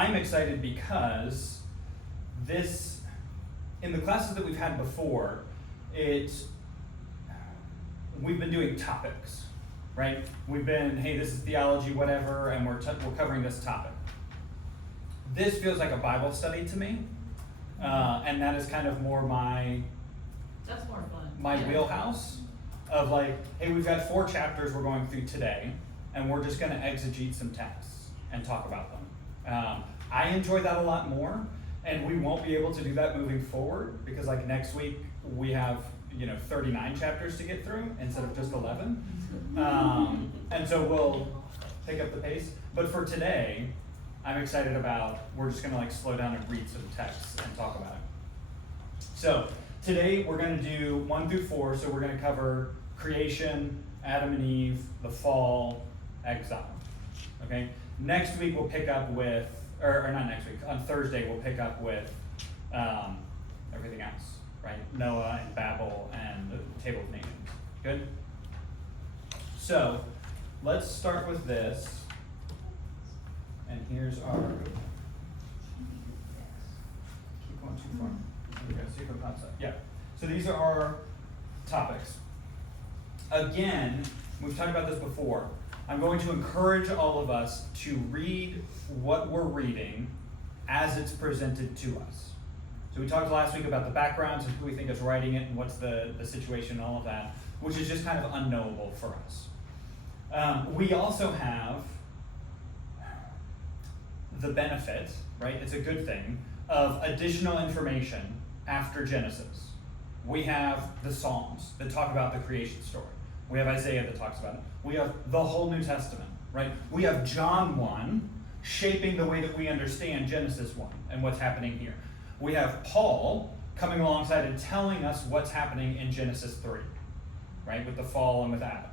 I'm excited because this, in the classes that we've had before, we've been doing topics, right? We've been, hey, this is theology, whatever, and we're covering this topic. This feels like a Bible study to me, and that is kind of more That's more fun. my wheelhouse of like, hey, we've got 4 chapters we're going through today, and we're just going to exegete some texts and talk about them. I enjoy that a lot more, and we won't be able to do that moving forward because like next week we have 39 chapters to get through instead of just 11, and so we'll pick up the pace. But for today, I'm excited about, we're just going to like slow down and read some texts and talk about it. So today we're going to do 1 through 4. So we're going to cover creation, Adam and Eve, the fall, exile. Okay. Next week we'll pick up with, or not next week, on Thursday we'll pick up with everything else, right? Noah and Babel and the Table of Nations. Good? So let's start with this. And here's our, keep going too far. Okay, see if it pops up. Yeah. So these are our topics. Again, we've talked about this before. I'm going to encourage all of us to read what we're reading as it's presented to us. So we talked last week about the backgrounds and who we think is writing it and what's the situation and all of that, which is just kind of unknowable for us. We also have the benefit, right? It's a good thing, of additional information after Genesis. We have the Psalms that talk about the creation story. We have Isaiah that talks about it. We have the whole New Testament, right? We have John 1 shaping the way that we understand Genesis 1 and what's happening here. We have Paul coming alongside and telling us what's happening in Genesis 3, right? With the fall and with Adam.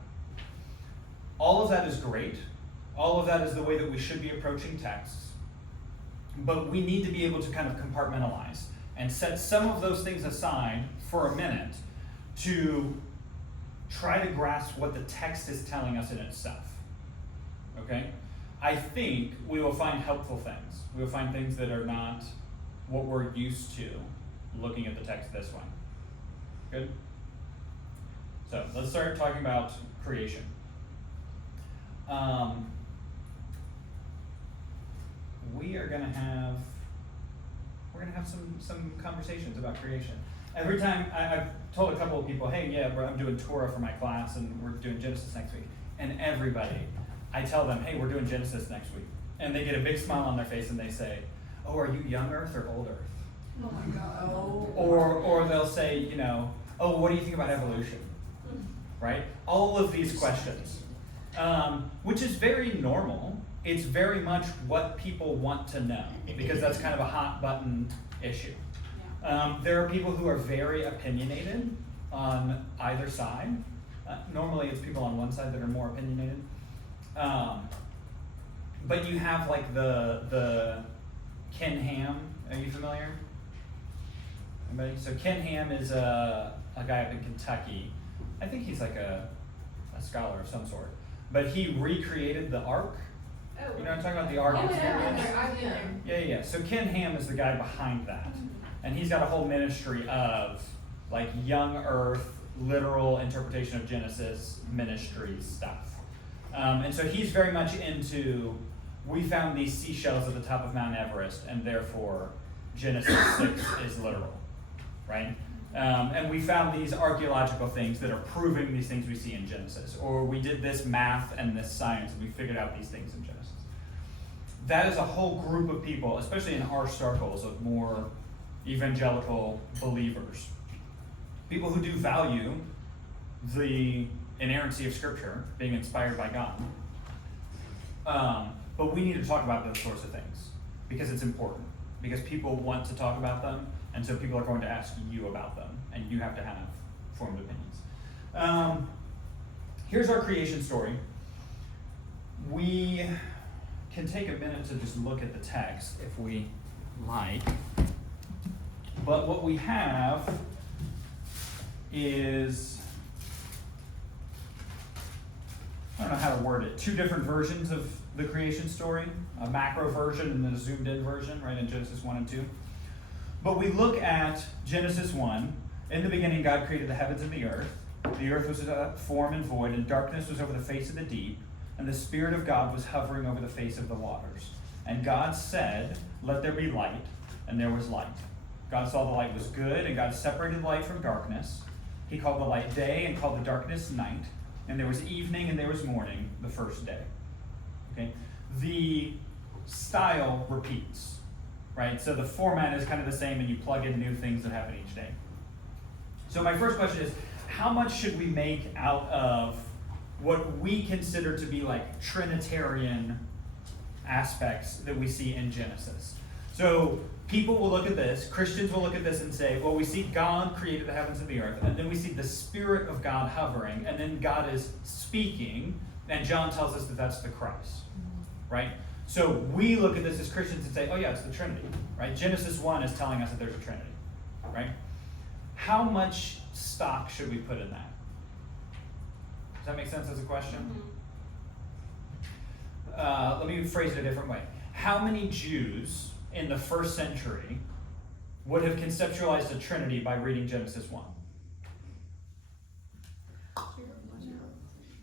All of that is great. All of that is the way that we should be approaching texts. But we need to be able to kind of compartmentalize and set some of those things aside for a minute to try to grasp what the text is telling us in itself. Okay? I think we will find helpful things. We will find things that are not what we're used to looking at the text this way. Good? So let's start talking about creation. We're gonna have some conversations about creation. Every time I've told a couple of people, hey, yeah, I'm doing Torah for my class and we're doing Genesis next week. And everybody, I tell them, hey, we're doing Genesis next week. And they get a big smile on their face and they say, oh, are you young Earth or old Earth? Oh my God. Or they'll say, oh, what do you think about evolution? Right? All of these questions, which is very normal. It's very much what people want to know because that's kind of a hot button issue. There are people who are very opinionated on either side. Normally it's people on one side that are more opinionated. But you have like the Ken Ham. Are you familiar? Anybody? So Ken Ham is a guy up in Kentucky. I think he's like a scholar of some sort. But he recreated the Ark. Oh, you know what I'm talking about, the Ark experience? I've been there. Yeah. So Ken Ham is the guy behind that. And he's got a whole ministry of like young earth, literal interpretation of Genesis ministry stuff. And so he's very much into, we found these seashells at the top of Mount Everest and therefore Genesis 6 is literal, right? And we found these archaeological things that are proving these things we see in Genesis. Or we did this math and this science and we figured out these things in Genesis. That is a whole group of people, especially in our circles of more evangelical believers. People who do value the inerrancy of Scripture, being inspired by God. But we need to talk about those sorts of things because it's important. Because people want to talk about them, and so people are going to ask you about them, and you have to have formed opinions. Here's our creation story. We can take a minute to just look at the text if we like. But what we have is, I don't know how to word it, 2 different versions of the creation story, a macro version and then a zoomed in version, right, in Genesis 1 and 2. But we look at Genesis 1. In the beginning, God created the heavens and the earth. The earth was without form and void, and darkness was over the face of the deep, and the Spirit of God was hovering over the face of the waters. And God said, "Let there be light," and there was light. God saw the light was good, and God separated light from darkness. He called the light day and called the darkness night. And there was evening and there was morning the first day. Okay? The style repeats, right? So the format is kind of the same, and you plug in new things that happen each day. So my first question is, how much should we make out of what we consider to be like Trinitarian aspects that we see in Genesis? So people will look at this, Christians will look at this and say, well, we see God created the heavens and the earth, and then we see the Spirit of God hovering, and then God is speaking, and John tells us that that's the Christ, right? So we look at this as Christians and say, oh yeah, it's the Trinity, right? Genesis 1 is telling us that there's a Trinity, right? How much stock should we put in that? Does that make sense as a question? Let me phrase it a different way. How many Jews in the first century would have conceptualized a Trinity by reading Genesis 1?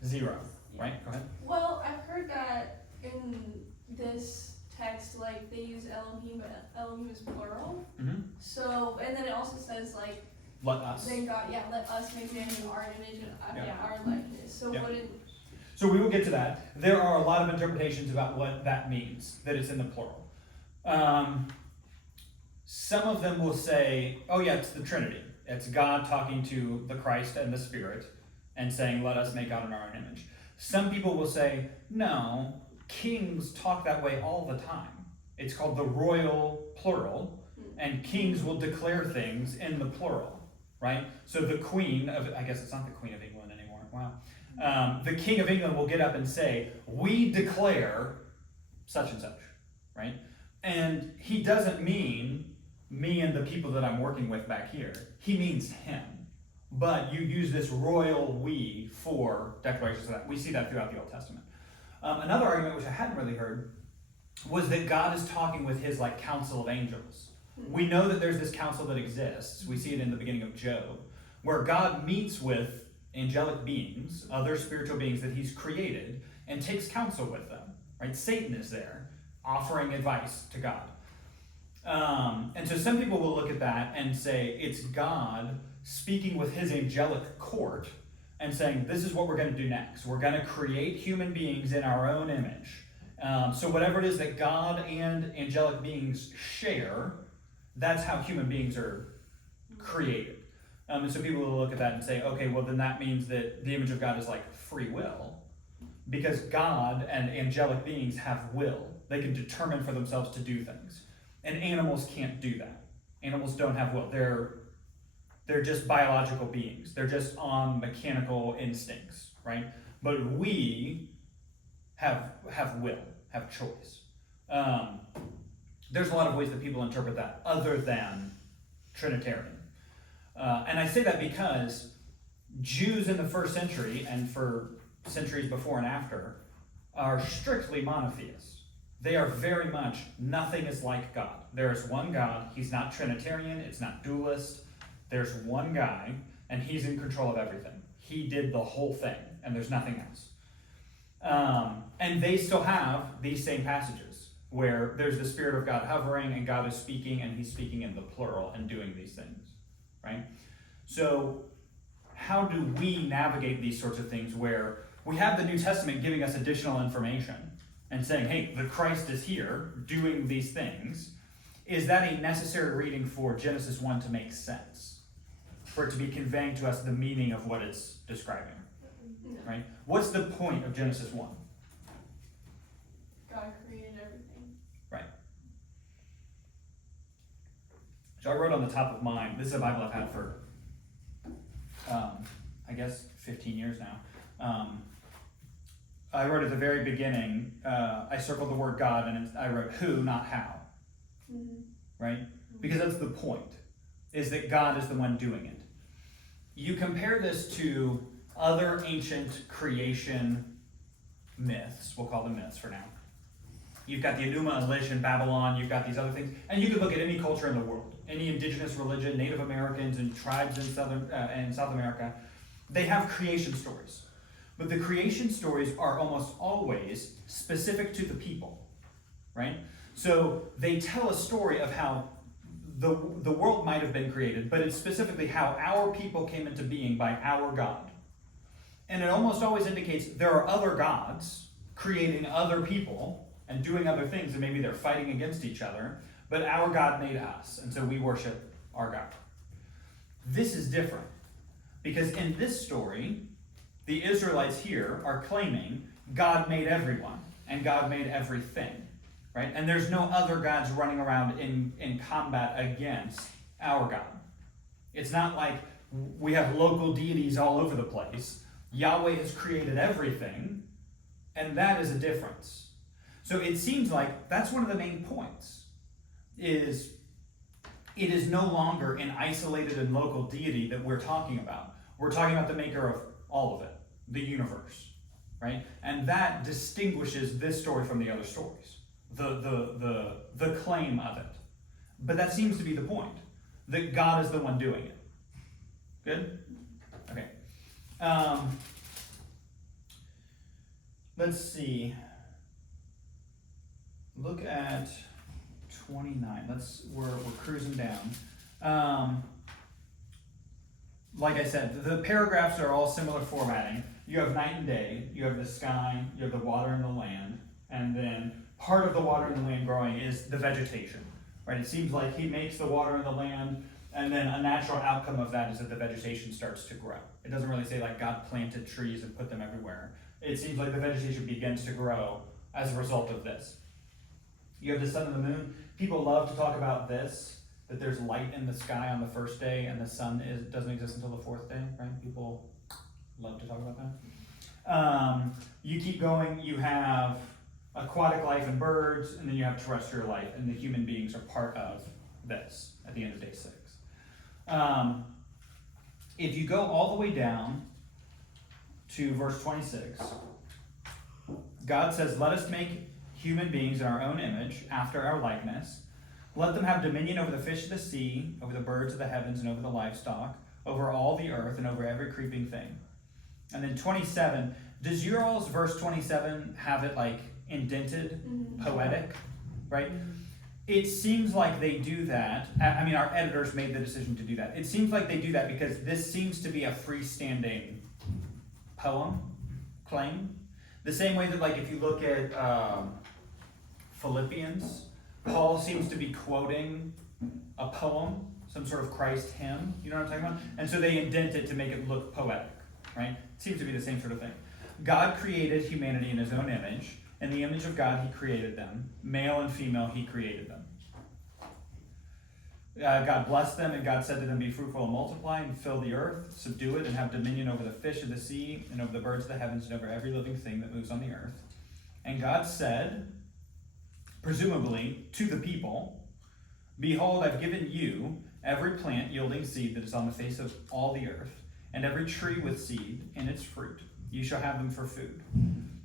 0, right? Go ahead. Well, I've heard that in this text, like, they use Elohim, but Elohim is plural. Mm-hmm. So, and then it also says, like, Let us. then God, let us make man in our image and our likeness. So wouldn't... So we will get to that. There are a lot of interpretations about what that means, that it's in the plural. Some of them will say, oh yeah, it's the Trinity. It's God talking to the Christ and the Spirit and saying, let us make God in our own image. Some people will say, no, kings talk that way all the time. It's called the royal plural, and kings will declare things in the plural, right? So the queen of, I guess it's not the Queen of England anymore, wow. The King of England will get up and say, we declare such and such, right? And he doesn't mean me and the people that I'm working with back here. He means him. But you use this royal we for declarations of that. We see that throughout the Old Testament. Another argument, which I hadn't really heard, was that God is talking with his like council of angels. We know that there's this council that exists. We see it in the beginning of Job, where God meets with angelic beings, other spiritual beings that he's created, and takes counsel with them. Right? Satan is there, offering advice to God. And so some people will look at that and say it's God speaking with his angelic court and saying, this is what we're going to do next. We're going to create human beings in our own image. So whatever it is that God and angelic beings share, that's how human beings are created. And so people will look at that and say, okay, well then that means that the image of God is like free will, because God and angelic beings have will. They can determine for themselves to do things. And animals can't do that. Animals don't have will. They're just biological beings. They're just on mechanical instincts, right? But we have will, have choice. There's a lot of ways that people interpret that other than Trinitarian. And I say that because Jews in the first century, and for centuries before and after, are strictly monotheists. They are very much, nothing is like God. There is one God. He's not Trinitarian. It's not dualist. There's one guy, and he's in control of everything. He did the whole thing, and there's nothing else. And they still have these same passages where there's the Spirit of God hovering, and God is speaking, and he's speaking in the plural and doing these things, right? So how do we navigate these sorts of things where we have the New Testament giving us additional information and saying, hey, the Christ is here doing these things? Is that a necessary reading for Genesis 1 to make sense? For it to be conveying to us the meaning of what it's describing? No. Right? What's the point of Genesis 1? God created everything. Right. So I wrote on the top of mine, this is a Bible I've had for, I guess, 15 years now. I wrote at the very beginning, I circled the word God, and I wrote who, not how. Mm-hmm. Right? Because that's the point, is that God is the one doing it. You compare this to other ancient creation myths, we'll call them myths for now, You've got the Enuma Elish in Babylon, you've got these other things, and you could look at any culture in the world, any indigenous religion, Native Americans and tribes in South America, they have creation stories. But the creation stories are almost always specific to the people, right? So they tell a story of how the world might have been created, but it's specifically how our people came into being by our God. And it almost always indicates there are other gods creating other people and doing other things, and maybe they're fighting against each other, but our God made us, and so we worship our God. This is different, because in this story, the Israelites here are claiming God made everyone, and God made everything. Right? And there's no other gods running around in combat against our God. It's not like we have local deities all over the place. Yahweh has created everything, and that is a difference. So it seems like that's one of the main points, is it is no longer an isolated and local deity that we're talking about. We're talking about the maker of all of it, the universe, right? And that distinguishes this story from the other stories. The claim of it. But that seems to be the point, that God is the one doing it. Good? Okay. Let's see. Look at 29. We're cruising down. Like I said, the paragraphs are all similar formatting. You have night and day, you have the sky, you have the water and the land, and then part of the water and the land growing is the vegetation, right? It seems like he makes the water and the land, and then a natural outcome of that is that the vegetation starts to grow. It doesn't really say like God planted trees and put them everywhere. It seems like the vegetation begins to grow as a result of this. You have the sun and the moon. People love to talk about this, that there's light in the sky on the first day and the sun doesn't exist until the fourth day, right? People love to talk about that. You keep going, you have aquatic life and birds, and then you have terrestrial life, and the human beings are part of this at the end of day 6. If you go all the way down to verse 26, God says, "Let us make human beings in our own image, after our likeness. Let them have dominion over the fish of the sea, over the birds of the heavens, and over the livestock, over all the earth, and over every creeping thing." And then 27, does your all's verse 27 have it like indented, poetic, right? It seems like they do that. I mean, our editors made the decision to do that. It seems like they do that because this seems to be a freestanding poem, claim. The same way that, like, if you look at Philippians, Paul seems to be quoting a poem, some sort of Christ hymn. You know what I'm talking about? And so they indent it to make it look poetic, right? It seems to be the same sort of thing. God created humanity in his own image. In the image of God, he created them. Male and female, he created them. God blessed them, and God said to them, "Be fruitful and multiply, and fill the earth, subdue it, and have dominion over the fish of the sea, and over the birds of the heavens, and over every living thing that moves on the earth." And God said, presumably to the people, "Behold, I've given you every plant yielding seed that is on the face of all the earth, and every tree with seed in its fruit. You shall have them for food.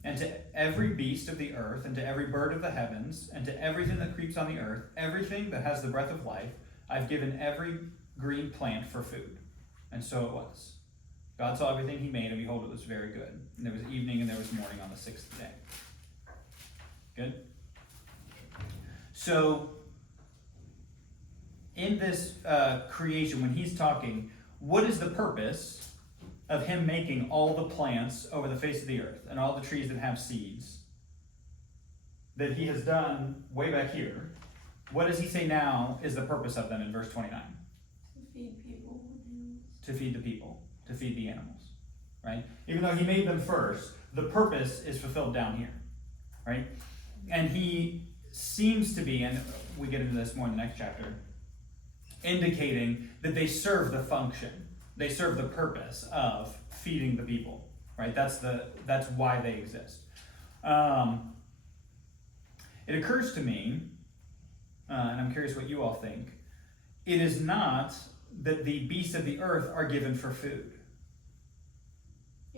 And to every beast of the earth, and to every bird of the heavens, and to everything that creeps on the earth, everything that has the breath of life, I've given every green plant for food." And so it was. God saw everything he made, and behold, it was very good. And there was evening and there was morning on the 6th day. Good? So, in this creation, when he's talking, what is the purpose of him making all the plants over the face of the earth and all the trees that have seeds that he has done way back here? What does he say now is the purpose of them in verse 29? To feed people. To feed the people, to feed the animals, right? Even though he made them first, the purpose is fulfilled down here, right? And he seems to be, and we get into this more in the next chapter, indicating that they serve the function. They serve the purpose of feeding the people, right? That's why they exist. It occurs to me, and I'm curious what you all think, it is not that the beasts of the earth are given for food,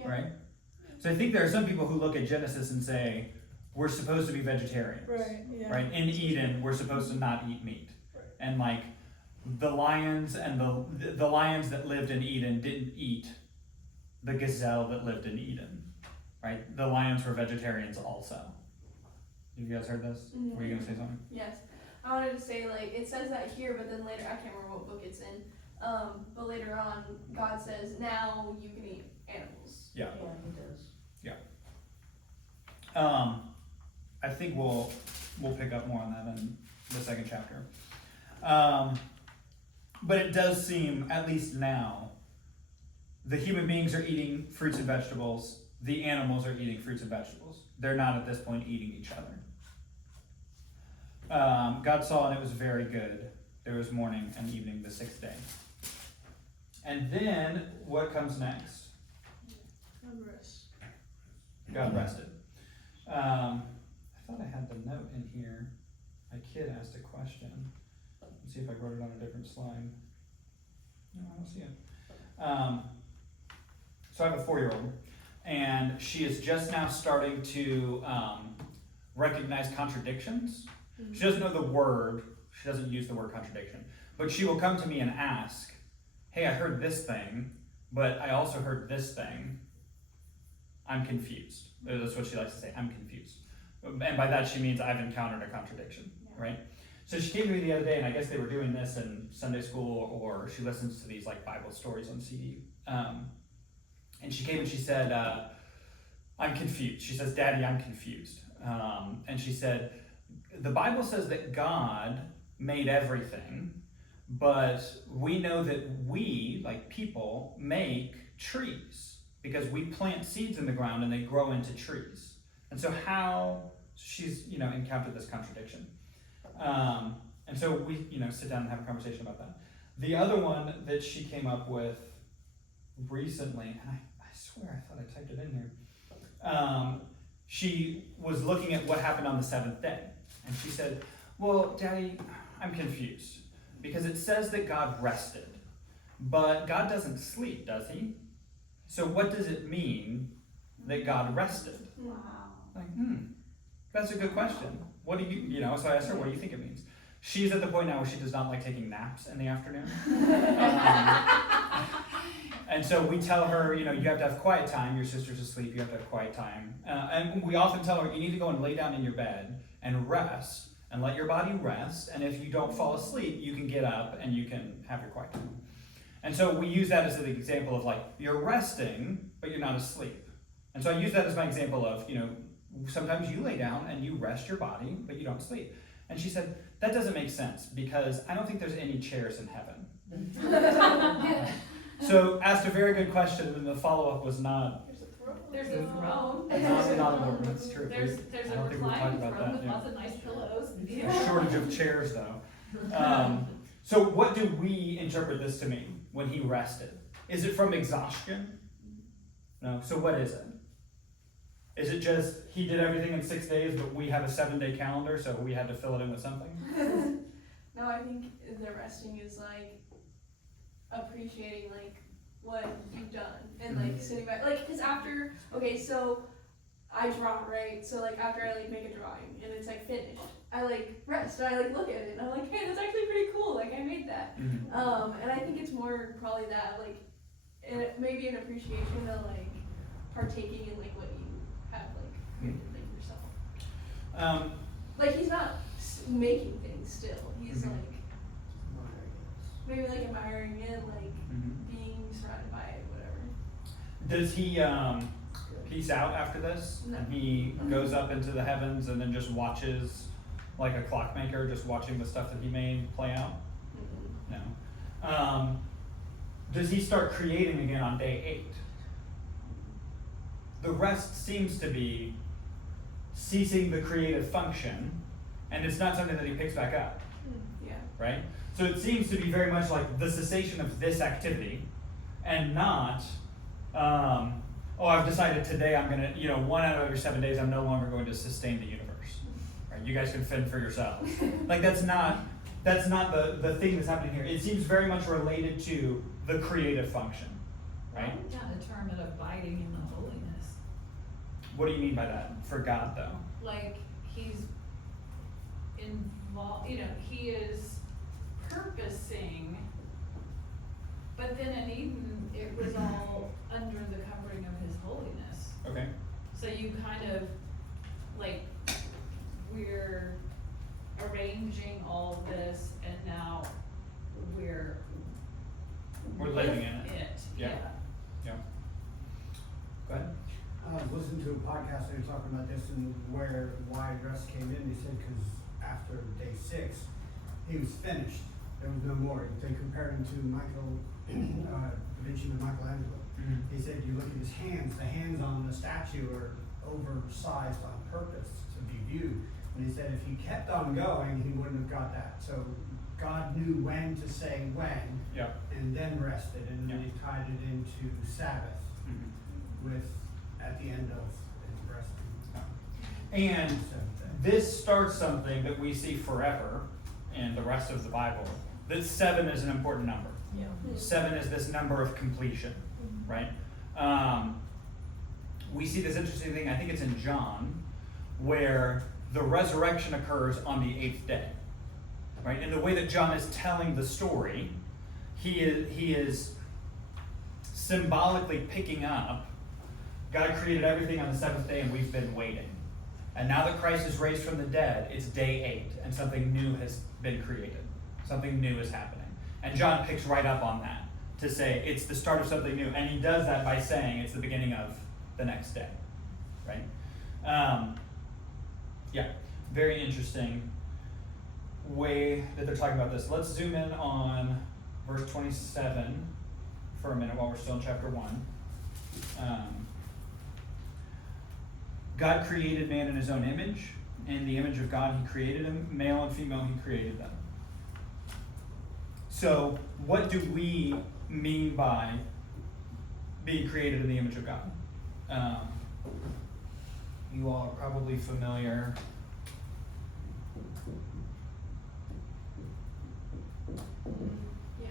right? So I think there are some people who look at Genesis and say, we're supposed to be vegetarians. Right, yeah. Right? In Eden, we're supposed to not eat meat. Right. And like the lions and the lions that lived in Eden didn't eat the gazelle that lived in Eden. Right? The lions were vegetarians also. Have you guys heard this? Mhm. Were you gonna say something? Yes. I wanted to say, like, it says that here, but then later, I can't remember what book it's in, but later on, God says, now you can eat animals. Yeah. Yeah, he does. I think we'll pick up more on that in the second chapter. But it does seem, at least now, the human beings are eating fruits and vegetables. The animals are eating fruits and vegetables. They're not at this point eating each other. God saw and it was very good. There was morning and evening the sixth day. And then what comes next? God rested. I thought I had the note in here. My kid asked a question. Let's see if I wrote it on a different slide. No, I don't see it. So I have a 4-year-old, and she is just now starting to recognize contradictions. She doesn't know the word. She doesn't use the word contradiction. But she will come to me and ask, hey, I heard this thing, but I also heard this thing. I'm confused. That's what she likes to say, I'm confused. And by that she means I've encountered a contradiction, right? So she came to me the other day, and I guess they were doing this in Sunday school, or she listens to these like Bible stories on CD. And she came and she said, I'm confused. She says, Daddy, I'm confused. And she said, the Bible says that God made everything, but we know that we, like people, make trees because we plant seeds in the ground and they grow into trees. And so she's, encountered this contradiction. And so we, sit down and have a conversation about that. The other one that she came up with recently, and I swear I thought I typed it in here. She was looking at what happened on the seventh day. And she said, well, Daddy, I'm confused. Because it says that God rested. But God doesn't sleep, does he? So what does it mean that God rested? Wow. Like, that's a good question. What do you, so I asked her, what do you think it means? She's at the point now where she does not like taking naps in the afternoon. And so we tell her, you have to have quiet time. Your sister's asleep, you have to have quiet time. And we often tell her, you need to go and lay down in your bed and rest and let your body rest. And if you don't fall asleep, you can get up and you can have your quiet time. And so we use that as an example of like, you're resting, but you're not asleep. And so I use that as my example of, sometimes you lay down and you rest your body, but you don't sleep. And she said, that doesn't make sense because I don't think there's any chairs in heaven. So asked a very good question, and the follow-up was not. There's a throne. Not important. That's true. There's I a don't think we've talked reclining about throne that. with Yeah. lots of nice pillows. A shortage of chairs, though. So what do we interpret this to mean when he rested? Is it from exhaustion? No. So what is it? Is it just he did everything in 6 days, but we have a 7-day calendar, so we had to fill it in with something? No, I think the resting is like appreciating like what you've done and like sitting back, like, cause after, so I draw, right? So like after I like make a drawing and it's like finished, I like rest, I like look at it and I'm like, hey, that's actually pretty cool, like I made that. And I think it's more probably that, like, maybe an appreciation of like partaking in like what you have like created like yourself. Like he's not making things still, he's like maybe like admiring it, like being surrounded by it, whatever. Does he peace out after this? No. And he goes up into the heavens and then just watches like a clockmaker, just watching the stuff that he made play out? No. Does he start creating again on day 8? The rest seems to be ceasing the creative function, and it's not something that he picks back up. Yeah. Right? So it seems to be very much like the cessation of this activity, and not, I've decided today I'm gonna, 1 out of every 7 days I'm no longer going to sustain the universe. Right? You guys can fend for yourselves. Like that's not the thing that's happening here. It seems very much related to the creative function, right? Not a term of abiding in the holiness. What do you mean by that for God, though? Like, he's involved, he is purposing, but then in Eden, it was all under the covering of his holiness. Okay. So you kind of, like, we're arranging all this, and now we're living in with it. Yeah. Go ahead. I was listening to a podcast, they were talking about this and why rest came in. They said because after day 6, he was finished. There was no more. They compared him to Da Vinci and Michelangelo. Mm-hmm. He said, you look at his hands, the hands on the statue are oversized on purpose to be viewed. And he said if he kept on going, he wouldn't have got that. So God knew when to say when, Yeah. and then rested, and then Yeah. he tied it into Sabbath with at the end of his resting. And Seventh day. this starts something that we see forever in the rest of the Bible. That 7 is an important number. Yeah. 7 is this number of completion, right? We see this interesting thing, I think it's in John, where the resurrection occurs on the 8th day, right? In the way that John is telling the story, he is symbolically picking up, God created everything on the 7th day and we've been waiting. And now that Christ is raised from the dead, it's day 8 and something new has been created. Something new is happening. And John picks right up on that to say it's the start of something new. And he does that by saying it's the beginning of the next day, right? Yeah, very interesting way that they're talking about this. Let's zoom in on verse 27 for a minute while we're still in chapter 1. God created man in his own image. In the image of God, he created him. Male and female, he created them. So, what do we mean by being created in the image of God? You all are probably familiar. Yeah.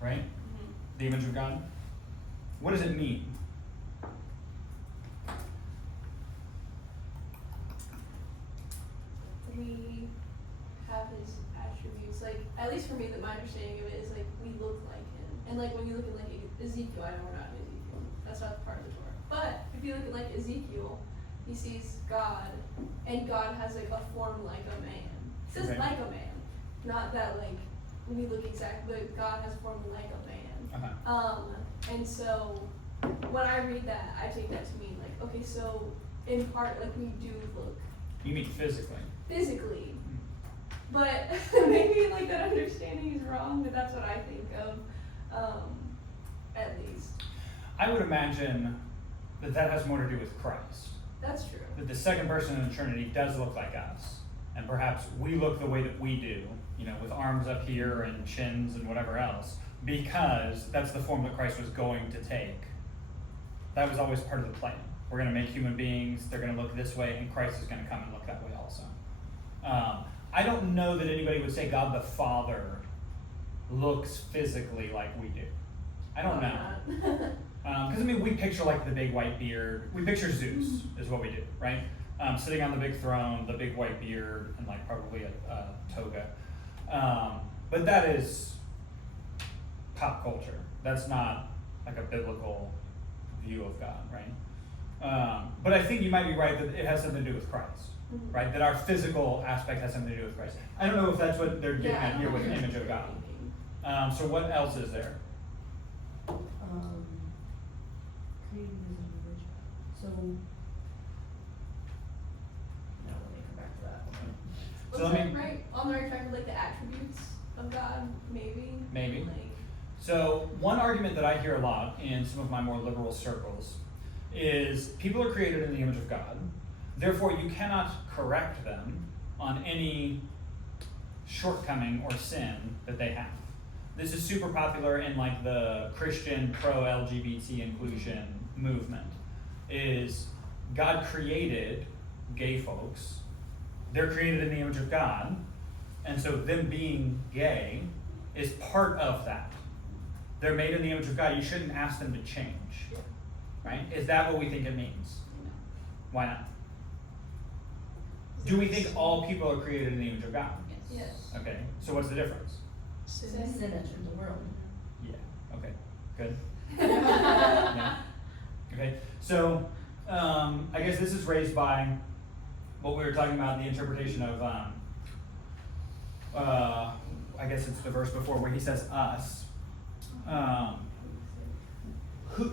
Right? Mm-hmm. The image of God. What does it mean? We have his attributes, like, at least for me, that my understanding of it is like we look like him. And like when you look at like Ezekiel, I know we're not in Ezekiel, that's not part of the Torah. But if you look at like Ezekiel, he sees God, and God has like a form like a man. It says Okay. like a man, not that like when you look exactly, but God has a form like a man. And so when I read that, I take that to mean like, okay, so in part, like we do look You mean physically? physically, but maybe like that understanding is wrong, but that's what I think of, at least. I would imagine that has more to do with Christ. That's true. That the second person in the Trinity does look like us. And perhaps we look the way that we do, with arms up here and chins and whatever else, because that's the form that Christ was going to take. That was always part of the plan. We're going to make human beings, they're going to look this way, and Christ is going to come and look that way also. I don't know that anybody would say God the Father looks physically like we do. I don't know. Because we picture like the big white beard. We picture Zeus is what we do, right? Sitting on the big throne, the big white beard, and like probably a toga. But that is pop culture. That's not like a biblical view of God, right? But I think you might be right that it has something to do with Christ, right? That our physical aspect has something to do with Christ. I don't know if that's what they're getting at here with the image of God. So what else is there? Created his own image. So, no, let me come back to that. So Was let that me- right on the right track with like the attributes of God, maybe? Maybe. Like, So one argument that I hear a lot in some of my more liberal circles is people are created in the image of God, therefore you cannot correct them on any shortcoming or sin that they have. This is super popular in like the Christian pro-LGBT inclusion movement, is God created gay folks, they're created in the image of God, and so them being gay is part of that. They're made in the image of God. You shouldn't ask them to change, right? Is that what we think it means? Why not? Do we think all people are created in the image of God? Yes. Okay, so what's the difference? Sin entered the world. Yeah, okay, good. Yeah. Okay, so I guess this is raised by what we were talking about, the interpretation of, I guess it's the verse before where he says us.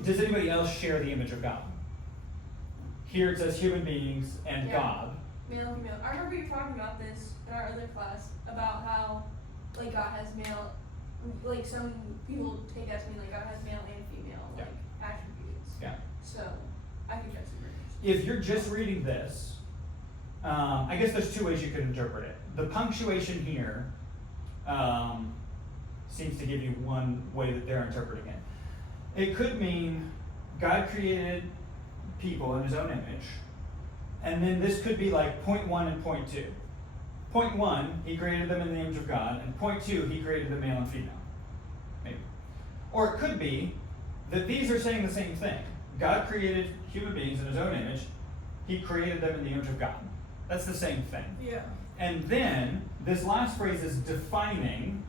Does anybody else share the image of God? Here it says human beings and Yeah. God. Male and female. I remember you talking about this in our other class about how like God has male, like some people take that to mean like God has male and female Yeah. like attributes. Yeah. So I think that's super interesting. If you're just reading this, I guess there's two ways you could interpret it. The punctuation here seems to give you one way that they're interpreting it. It could mean God created people in his own image, and then this could be like point 1 and point 2. Point 1, he created them in the image of God, and point 2, he created the male and female. Maybe. Or it could be that these are saying the same thing. God created human beings in his own image, he created them in the image of God. That's the same thing. Yeah. And then this last phrase is defining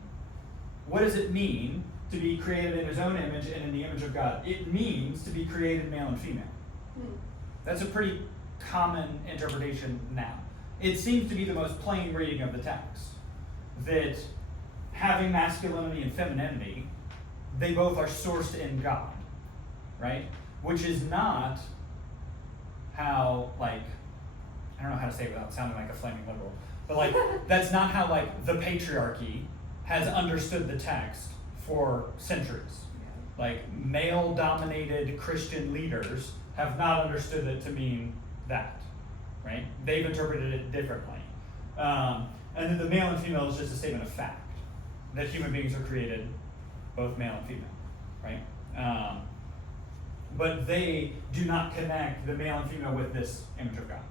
what does it mean to be created in his own image and in the image of God. It means to be created male and female. That's a pretty common interpretation now. It seems to be the most plain reading of the text, that having masculinity and femininity, they both are sourced in God, right? Which is not how, like, I don't know how to say it without sounding like a flaming liberal, but like, that's not how like the patriarchy has understood the text for centuries. Like, male-dominated Christian leaders have not understood it to mean that, right? They've interpreted it differently. And then the male and female is just a statement of fact, that human beings are created both male and female, right? But they do not connect the male and female with this image of God.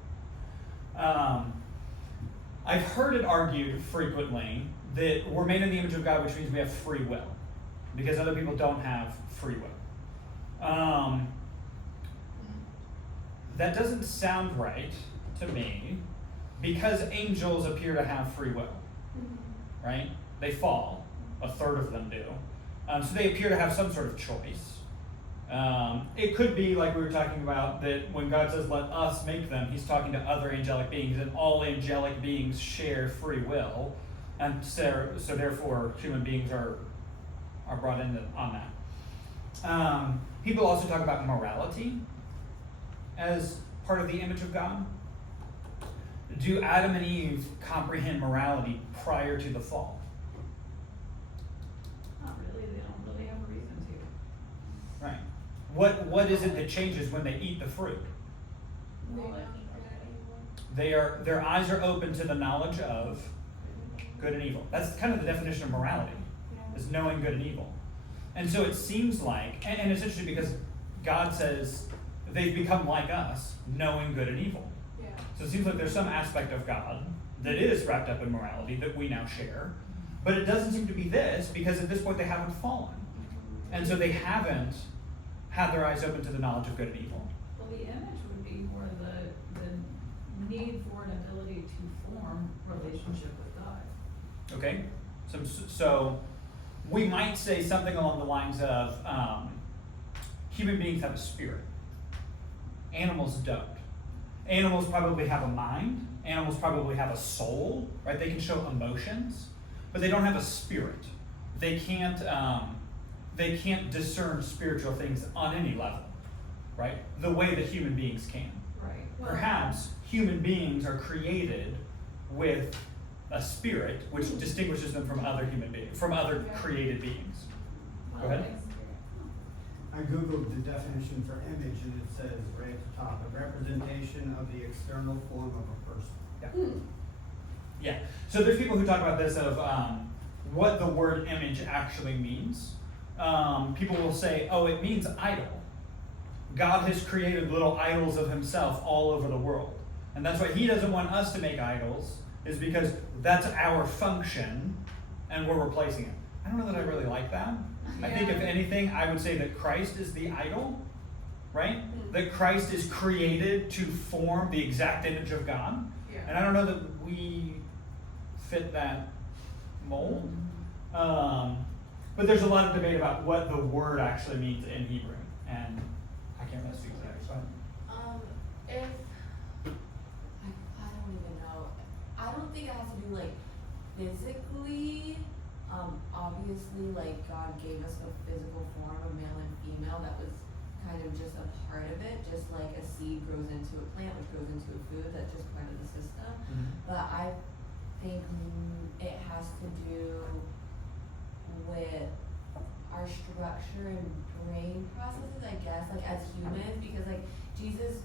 I've heard it argued frequently that we're made in the image of God, which means we have free will, because other people don't have free will. That doesn't sound right to me, because angels appear to have free will, right? They fall, a third of them do. So they appear to have some sort of choice. It could be like we were talking about, that when God says, let us make them, he's talking to other angelic beings, and all angelic beings share free will. And so therefore, human beings are brought in on that. People also talk about morality as part of the image of God. Do Adam and Eve comprehend morality prior to the fall? Not really, they don't really have a reason to. Right. What is it that changes when they eat the fruit? Their eyes are open to the knowledge of good and evil. That's kind of the definition of morality, is knowing good and evil. And so it seems like, and it's interesting because God says they've become like us, knowing good and evil. Yeah. So it seems like there's some aspect of God that is wrapped up in morality that we now share. But it doesn't seem to be this, because at this point they haven't fallen. And so they haven't had their eyes open to the knowledge of good and evil. Well, the image would be more the need for an ability to form relationship with God. Okay? So we might say something along the lines of human beings have a spirit. Animals don't. Animals probably have a mind. Animals probably have a soul, right? They can show emotions, but they don't have a spirit. They can't discern spiritual things on any level, right? The way that human beings can. Right. Perhaps human beings are created with a spirit which distinguishes them from other human beings, from other created beings. Go ahead. I googled the definition for image, and it says right at the top, a representation of the external form of a person. Yeah. So there's people who talk about this of what the word image actually means. People will say, oh, it means idol. God has created little idols of himself all over the world. And that's why he doesn't want us to make idols, is because that's our function and we're replacing it. I don't know that I really like that. I think if anything, I would say that Christ is the idol right? That Christ is created to form the exact image of God. Yeah. And I don't know that we fit that mold. But there's a lot of debate about what the word actually means in Hebrew. And I can't really speak to that. So. If I don't even know. I don't think it has to do like physically. Obviously, like God gave us a physical form of male and female. That was kind of just a part of it, just like a seed grows into a plant, which grows into a food. That's just part of the system. Mm-hmm. But I think it has to do with our structure and brain processes, I guess, like as humans, because like Jesus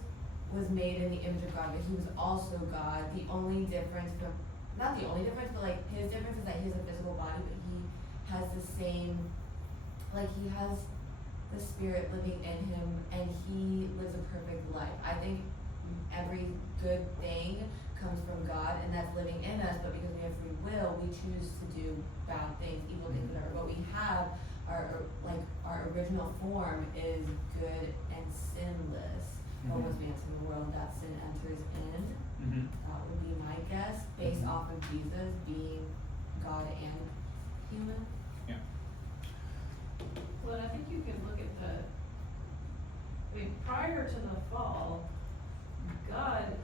was made in the image of God, but he was also God. The only difference from, not the only difference, but like his difference is that he has a physical body, but he has the same, like he has the spirit living in him, and he lives a perfect life. I think every good thing comes from God, and that's living in us, but because we have free will, we choose to do bad things, evil things, whatever. What we have, our original form is good and sinless. But once we enter the world, that sin enters in. Mm-hmm. That would be my guess, based off of Jesus being God and human. Yeah. Well, I think you can look at prior to the fall, God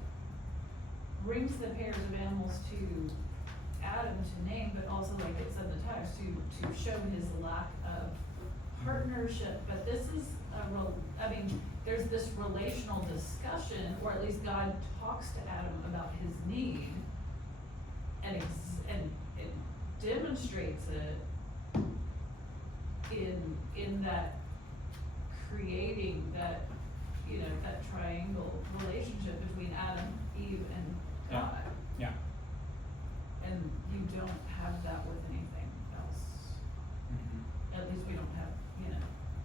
brings the pairs of animals to Adam to name, but also, like it said in the text, to show his lack of partnership. But this is there's this relational discussion, or at least God talks to Adam about his need, and it demonstrates it in that creating that, that triangle relationship between Adam, Eve, and God. Yeah. And you don't have that with anything else. Mm-hmm. At least we don't have,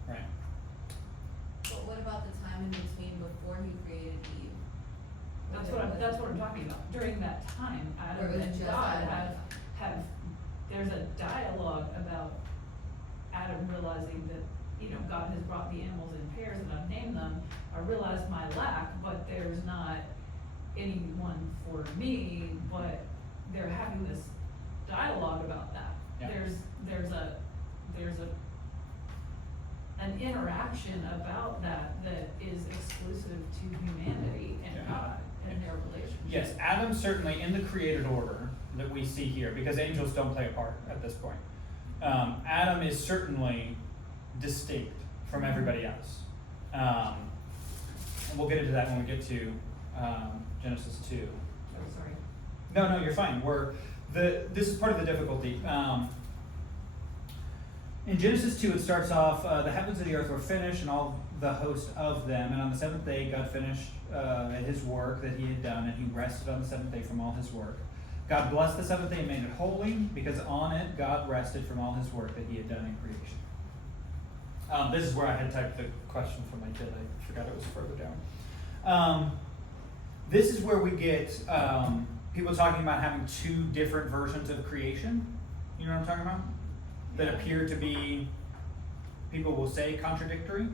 Right. But what about the time in between before he created Eve? That's what I'm talking about. During that time, Where it Adam was and just God Adam. have there's a dialogue about Adam realizing that, God has brought the animals in pairs and I've named them. I realize my lack, but there's not anyone for me, but they're having this dialogue about that. Yeah. There's an interaction about that is exclusive to humanity and Yeah. God and their relationship. Yes, Adam certainly in the created order that we see here, because angels don't play a part at this point. Adam is certainly distinct from everybody else. And we'll get into that when we get to Genesis 2. Oh, sorry. No, you're fine. This is part of the difficulty. In Genesis 2, it starts off, the heavens and the earth were finished and all the host of them. And on the seventh day, God finished his work that he had done, and he rested on the seventh day from all his work. God blessed the seventh day and made it holy, because on it God rested from all his work that he had done in creation. This is where I had typed the question from my kid. I forgot it was further down. This is where we get people talking about having two different versions of creation. You know what I'm talking about? That appear to be, people will say, contradictory.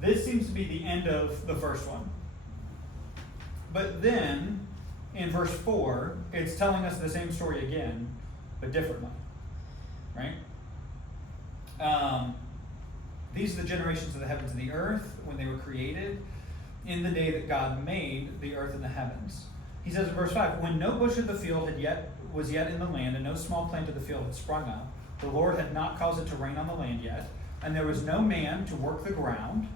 This seems to be the end of the first one. But then, in verse 4, it's telling us the same story again, but differently. Right? These are the generations of the heavens and the earth when they were created, in the day that God made the earth and the heavens. He says in verse 5, when no bush of the field was yet in the land, and no small plant of the field had sprung up, the Lord had not caused it to rain on the land yet, and there was no man to work the ground,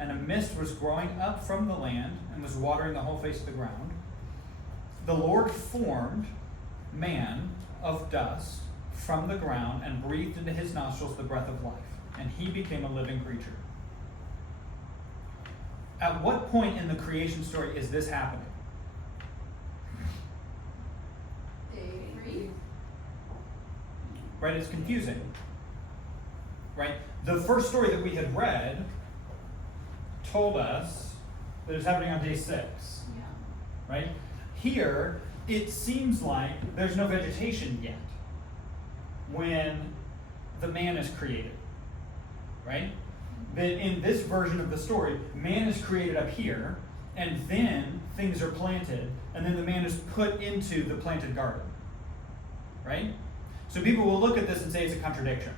and a mist was growing up from the land and was watering the whole face of the ground. The Lord formed man of dust from the ground and breathed into his nostrils the breath of life, and he became a living creature. At what point in the creation story is this happening? Day 3? Right? It's confusing. Right? The first story that we had read told us that it's happening on day 6. Yeah. Right? Here, it seems like there's no vegetation yet when the man is created. Right? that in this version of the story, man is created up here, and then things are planted, and then the man is put into the planted garden. Right? So people will look at this and say it's a contradiction.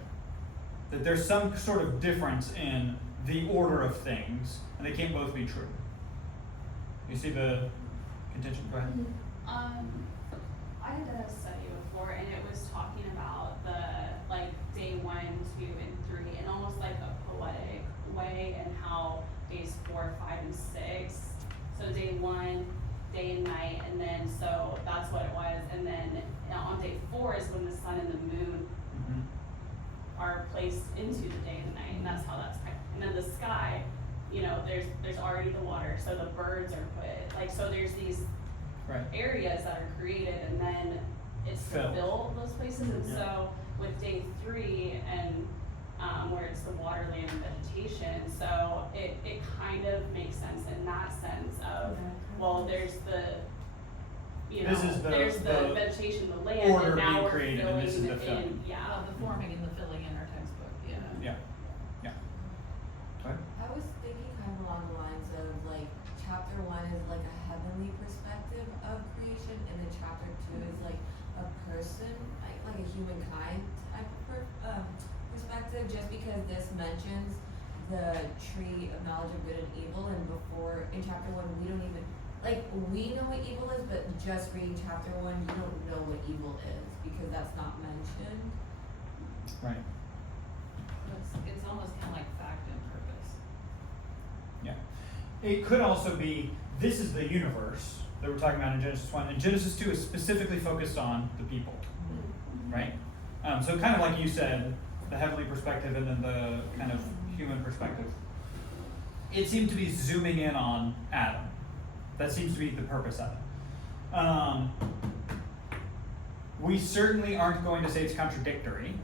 That there's some sort of difference in the order of things, and they can't both be true. You see the contention? Go ahead. I did a study before, and it was talking about the day 1, 2, and 3, and almost like a poetic way, and how days 4, 5, and 6. So day 1, day and night, and then so that's what it was, and then on day 4 is when the sun and the moon are placed into the day and the night, and that's how that's kind of, and then the sky, there's already the water, so the birds are put, so there's these areas that are created, and then it's to fill those places, and so with day 3 and where it's the water, land, and vegetation, so it kind of makes sense in that sense of, well, there's the there's the vegetation, the land, order and now being we're created, filling and this is the filling. in, The forming and the filling in our textbook, yeah. Yeah. Go ahead. I was thinking kind of along the lines of chapter 1 is a heavenly perspective of creation, and then chapter 2 is a person, like a humankind type of perspective, just because this mentions the tree of knowledge of good and evil, and before in chapter 1 we don't even, we know what evil is, but just reading chapter 1 you don't know what evil is because that's not mentioned. Right. It's almost kind of like fact and purpose. Yeah. It could also be, this is the universe that we're talking about in Genesis 1, and Genesis 2 is specifically focused on the people, right? So kind of like you said, the heavenly perspective and then the kind of human perspective. It seemed to be zooming in on Adam. That seems to be the purpose of it. We certainly aren't going to say it's contradictory,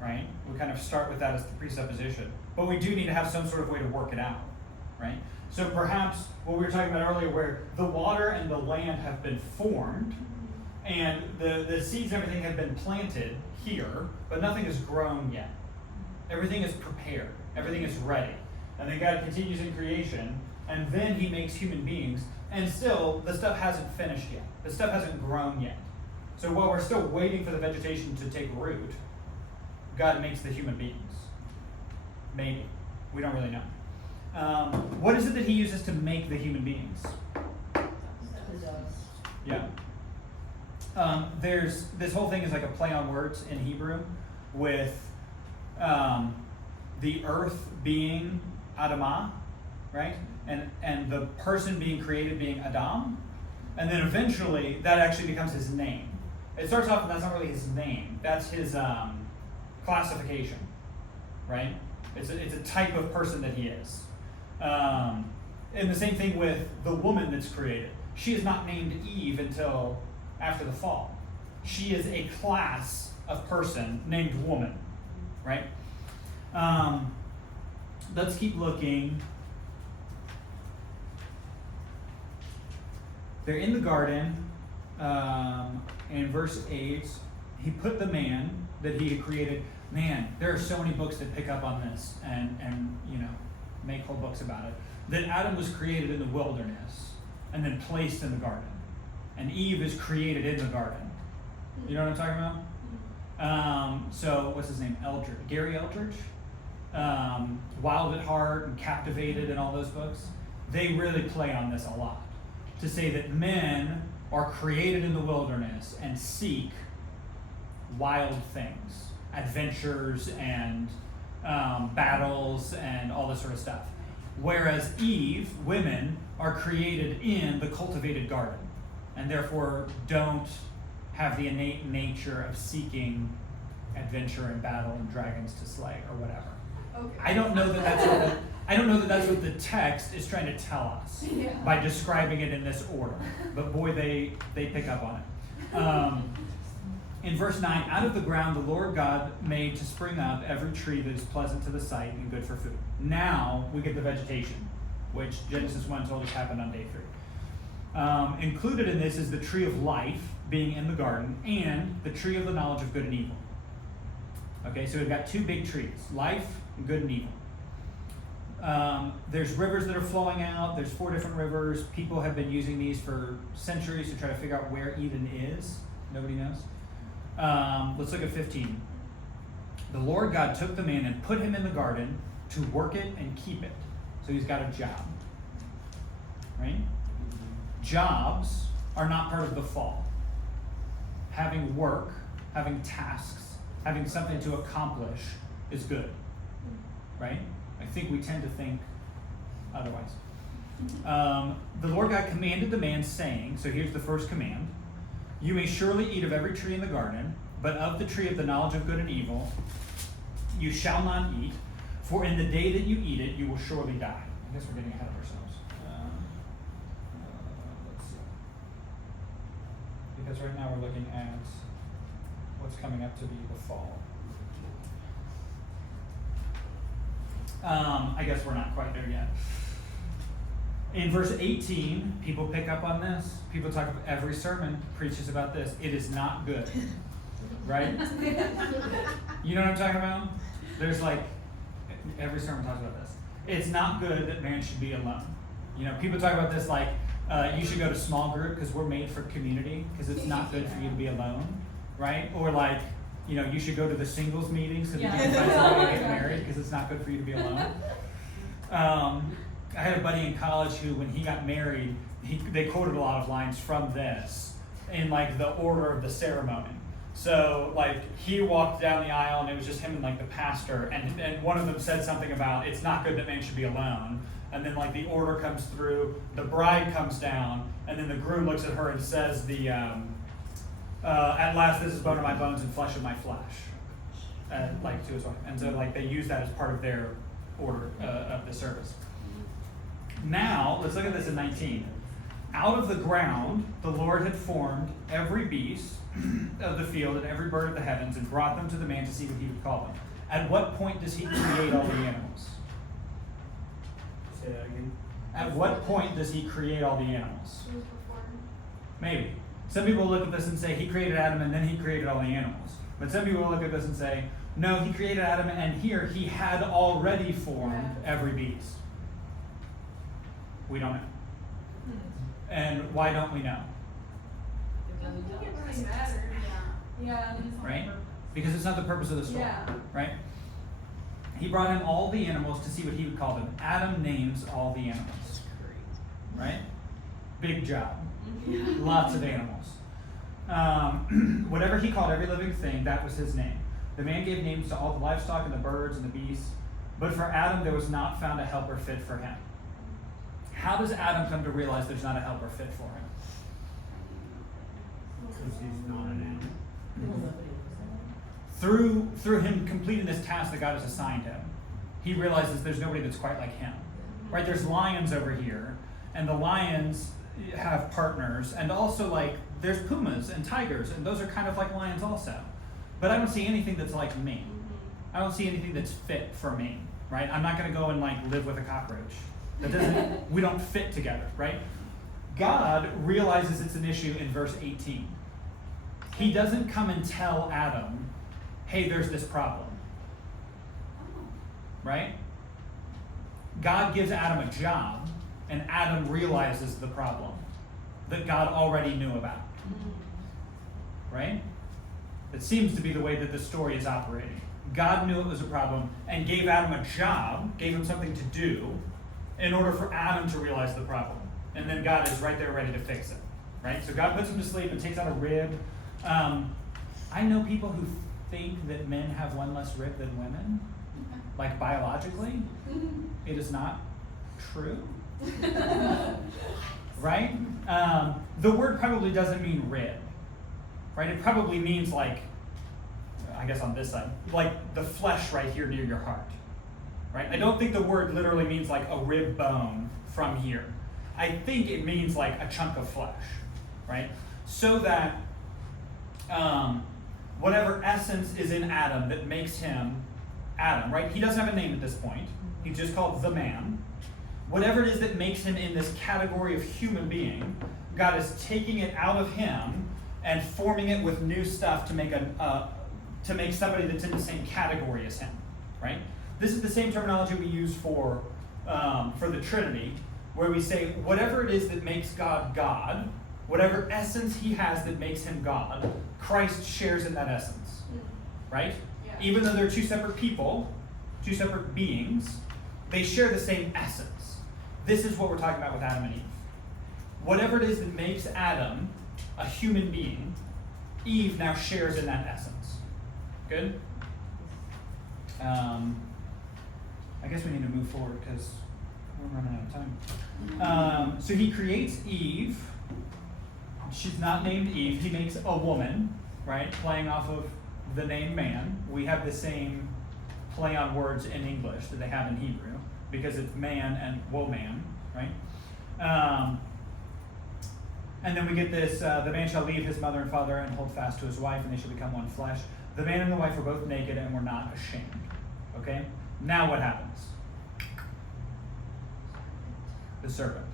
right? We kind of start with that as the presupposition. But we do need to have some sort of way to work it out, right? So perhaps what we were talking about earlier, where the water and the land have been formed, and the seeds and everything have been planted here, but nothing is grown yet. Everything is prepared. Everything is ready. And then God continues in creation, and then he makes human beings, and still the stuff hasn't finished yet. The stuff hasn't grown yet. So while we're still waiting for the vegetation to take root, God makes the human beings. Maybe. We don't really know. What is it that he uses to make the human beings? Yeah. There's this whole thing is like a play on words in Hebrew with the earth being Adamah, right? And the person being created being Adam. And then eventually that actually becomes his name. It starts off and that's not really his name. That's his classification, right? It's a type of person that he is. And the same thing with the woman that's created. She is not named Eve until after the fall. She is a class of person named woman, right? Let's keep looking. They're in the garden, in verse 8, he put the man that he had created. Man, there are so many books that pick up on this and make whole books about it. That Adam was created in the wilderness and then placed in the garden. And Eve is created in the garden. You know what I'm talking about? So, what's his name? Eldridge. Gary Eldridge? Wild at Heart and Captivated and all those books. They really play on this a lot. To say that men are created in the wilderness and seek wild things. Adventures and battles and all this sort of stuff. Whereas Eve, women, are created in the cultivated garden and therefore don't have the innate nature of seeking adventure and battle and dragons to slay or whatever. Okay. I don't know that that's what the text is trying to tell us by describing it in this order. But boy, they pick up on it. In verse 9, out of the ground the Lord God made to spring up every tree that is pleasant to the sight and good for food. Now we get the vegetation, which Genesis 1 told us happened on day 3. Included in this is the tree of life being in the garden and the tree of the knowledge of good and evil. Okay, so we've got two big trees, life and good and evil. There's rivers that are flowing out. There's 4 different rivers. People have been using these for centuries to try to figure out where Eden is. Nobody knows. Let's look at 15. The Lord God took the man and put him in the garden to work it and keep it. So he's got a job. Right? Jobs are not part of the fall. Having work, having tasks, having something to accomplish is good. Right? I think we tend to think otherwise. The Lord God commanded the man, saying, so here's the first command, you may surely eat of every tree in the garden, but of the tree of the knowledge of good and evil you shall not eat, for in the day that you eat it, you will surely die. I guess we're getting ahead of ourselves. Let's see. Because right now we're looking at what's coming up to be the fall. I guess we're not quite there yet. In verse 18, people pick up on this. People talk about every sermon preaches about this. It is not good. Right? You know what I'm talking about? There's like, every sermon talks about this. It's not good that man should be alone. You know, people talk about this like, you should go to small group because we're made for community, because it's not good for you to be alone. Right? Or like, you know, you should go to the singles meetings so that you can find somebody to get married because it's not good for you to be alone. I had a buddy in college who, when he got married, they quoted a lot of lines from this in like the order of the ceremony. So like he walked down the aisle and it was just him and like the pastor, and one of them said something about it's not good that man should be alone. And then like the order comes through, the bride comes down, and then the groom looks at her and says at last this is bone of my bones and flesh of my flesh, like to his wife. And so like they use that as part of their order of the service. Now, let's look at this in 19. Out of the ground, the Lord had formed every beast of the field and every bird of the heavens and brought them to the man to see what he would call them. At what point does he create all the animals? Say that again. At what point does he create all the animals? Maybe. Some people look at this and say he created Adam and then he created all the animals. But some people look at this and say, no, he created Adam and here he had already formed every beast. We don't know. And why don't we know? I don't think it really matters. Yeah. Right? Because it's not the purpose of the story. Yeah. Right? He brought him all the animals to see what he would call them. Adam names all the animals. Right? Big job. Lots of animals. Whatever he called every living thing, that was his name. The man gave names to all the livestock and the birds and the beasts, but for Adam there was not found a helper fit for him. How does Adam come to realize there's not a helper fit for him? Because he's not an animal. Through him completing this task that God has assigned him, he realizes there's nobody that's quite like him. Right? There's lions over here, and the lions have partners, and also like there's pumas and tigers, and those are kind of like lions also. But I don't see anything that's like me. I don't see anything that's fit for me. Right? I'm not going to go and like live with a cockroach. That doesn't. We don't fit together. Right? God realizes it's an issue in verse 18. He doesn't come and tell Adam, hey, there's this problem. Right? God gives Adam a job, and Adam realizes the problem that God already knew about. Right? It seems to be the way that the story is operating. God knew it was a problem and gave Adam a job, gave him something to do, in order for Adam to realize the problem. And then God is right there ready to fix it. Right? So God puts him to sleep and takes out a rib. I know people who think that men have one less rib than women, like biologically. It is not true. Right? The word probably doesn't mean rib. Right? It probably means like, I guess on this side, like the flesh right here near your heart. Right? I don't think the word literally means like a rib bone from here. I think it means like a chunk of flesh. Right? So that whatever essence is in Adam that makes him Adam, right? He doesn't have a name at this point. He's just called the man. Whatever it is that makes him in this category of human being, God is taking it out of him and forming it with new stuff to make somebody that's in the same category as him, right? This is the same terminology we use for for the Trinity, where we say whatever it is that makes God God, whatever essence he has that makes him God, Christ shares in that essence, right? Yeah. Even though they're two separate people, two separate beings, they share the same essence. This is what we're talking about with Adam and Eve. Whatever it is that makes Adam a human being, Eve now shares in that essence. Good? I guess we need to move forward because we're running out of time. So he creates Eve. She's not named Eve. He makes a woman, right? Playing off of the name man. We have the same play on words in English that they have in Hebrew because it's man and woman, right? And then we get this, the man shall leave his mother and father and hold fast to his wife, and they shall become one flesh. The man and the wife were both naked and were not ashamed. Okay? Now what happens? The serpent.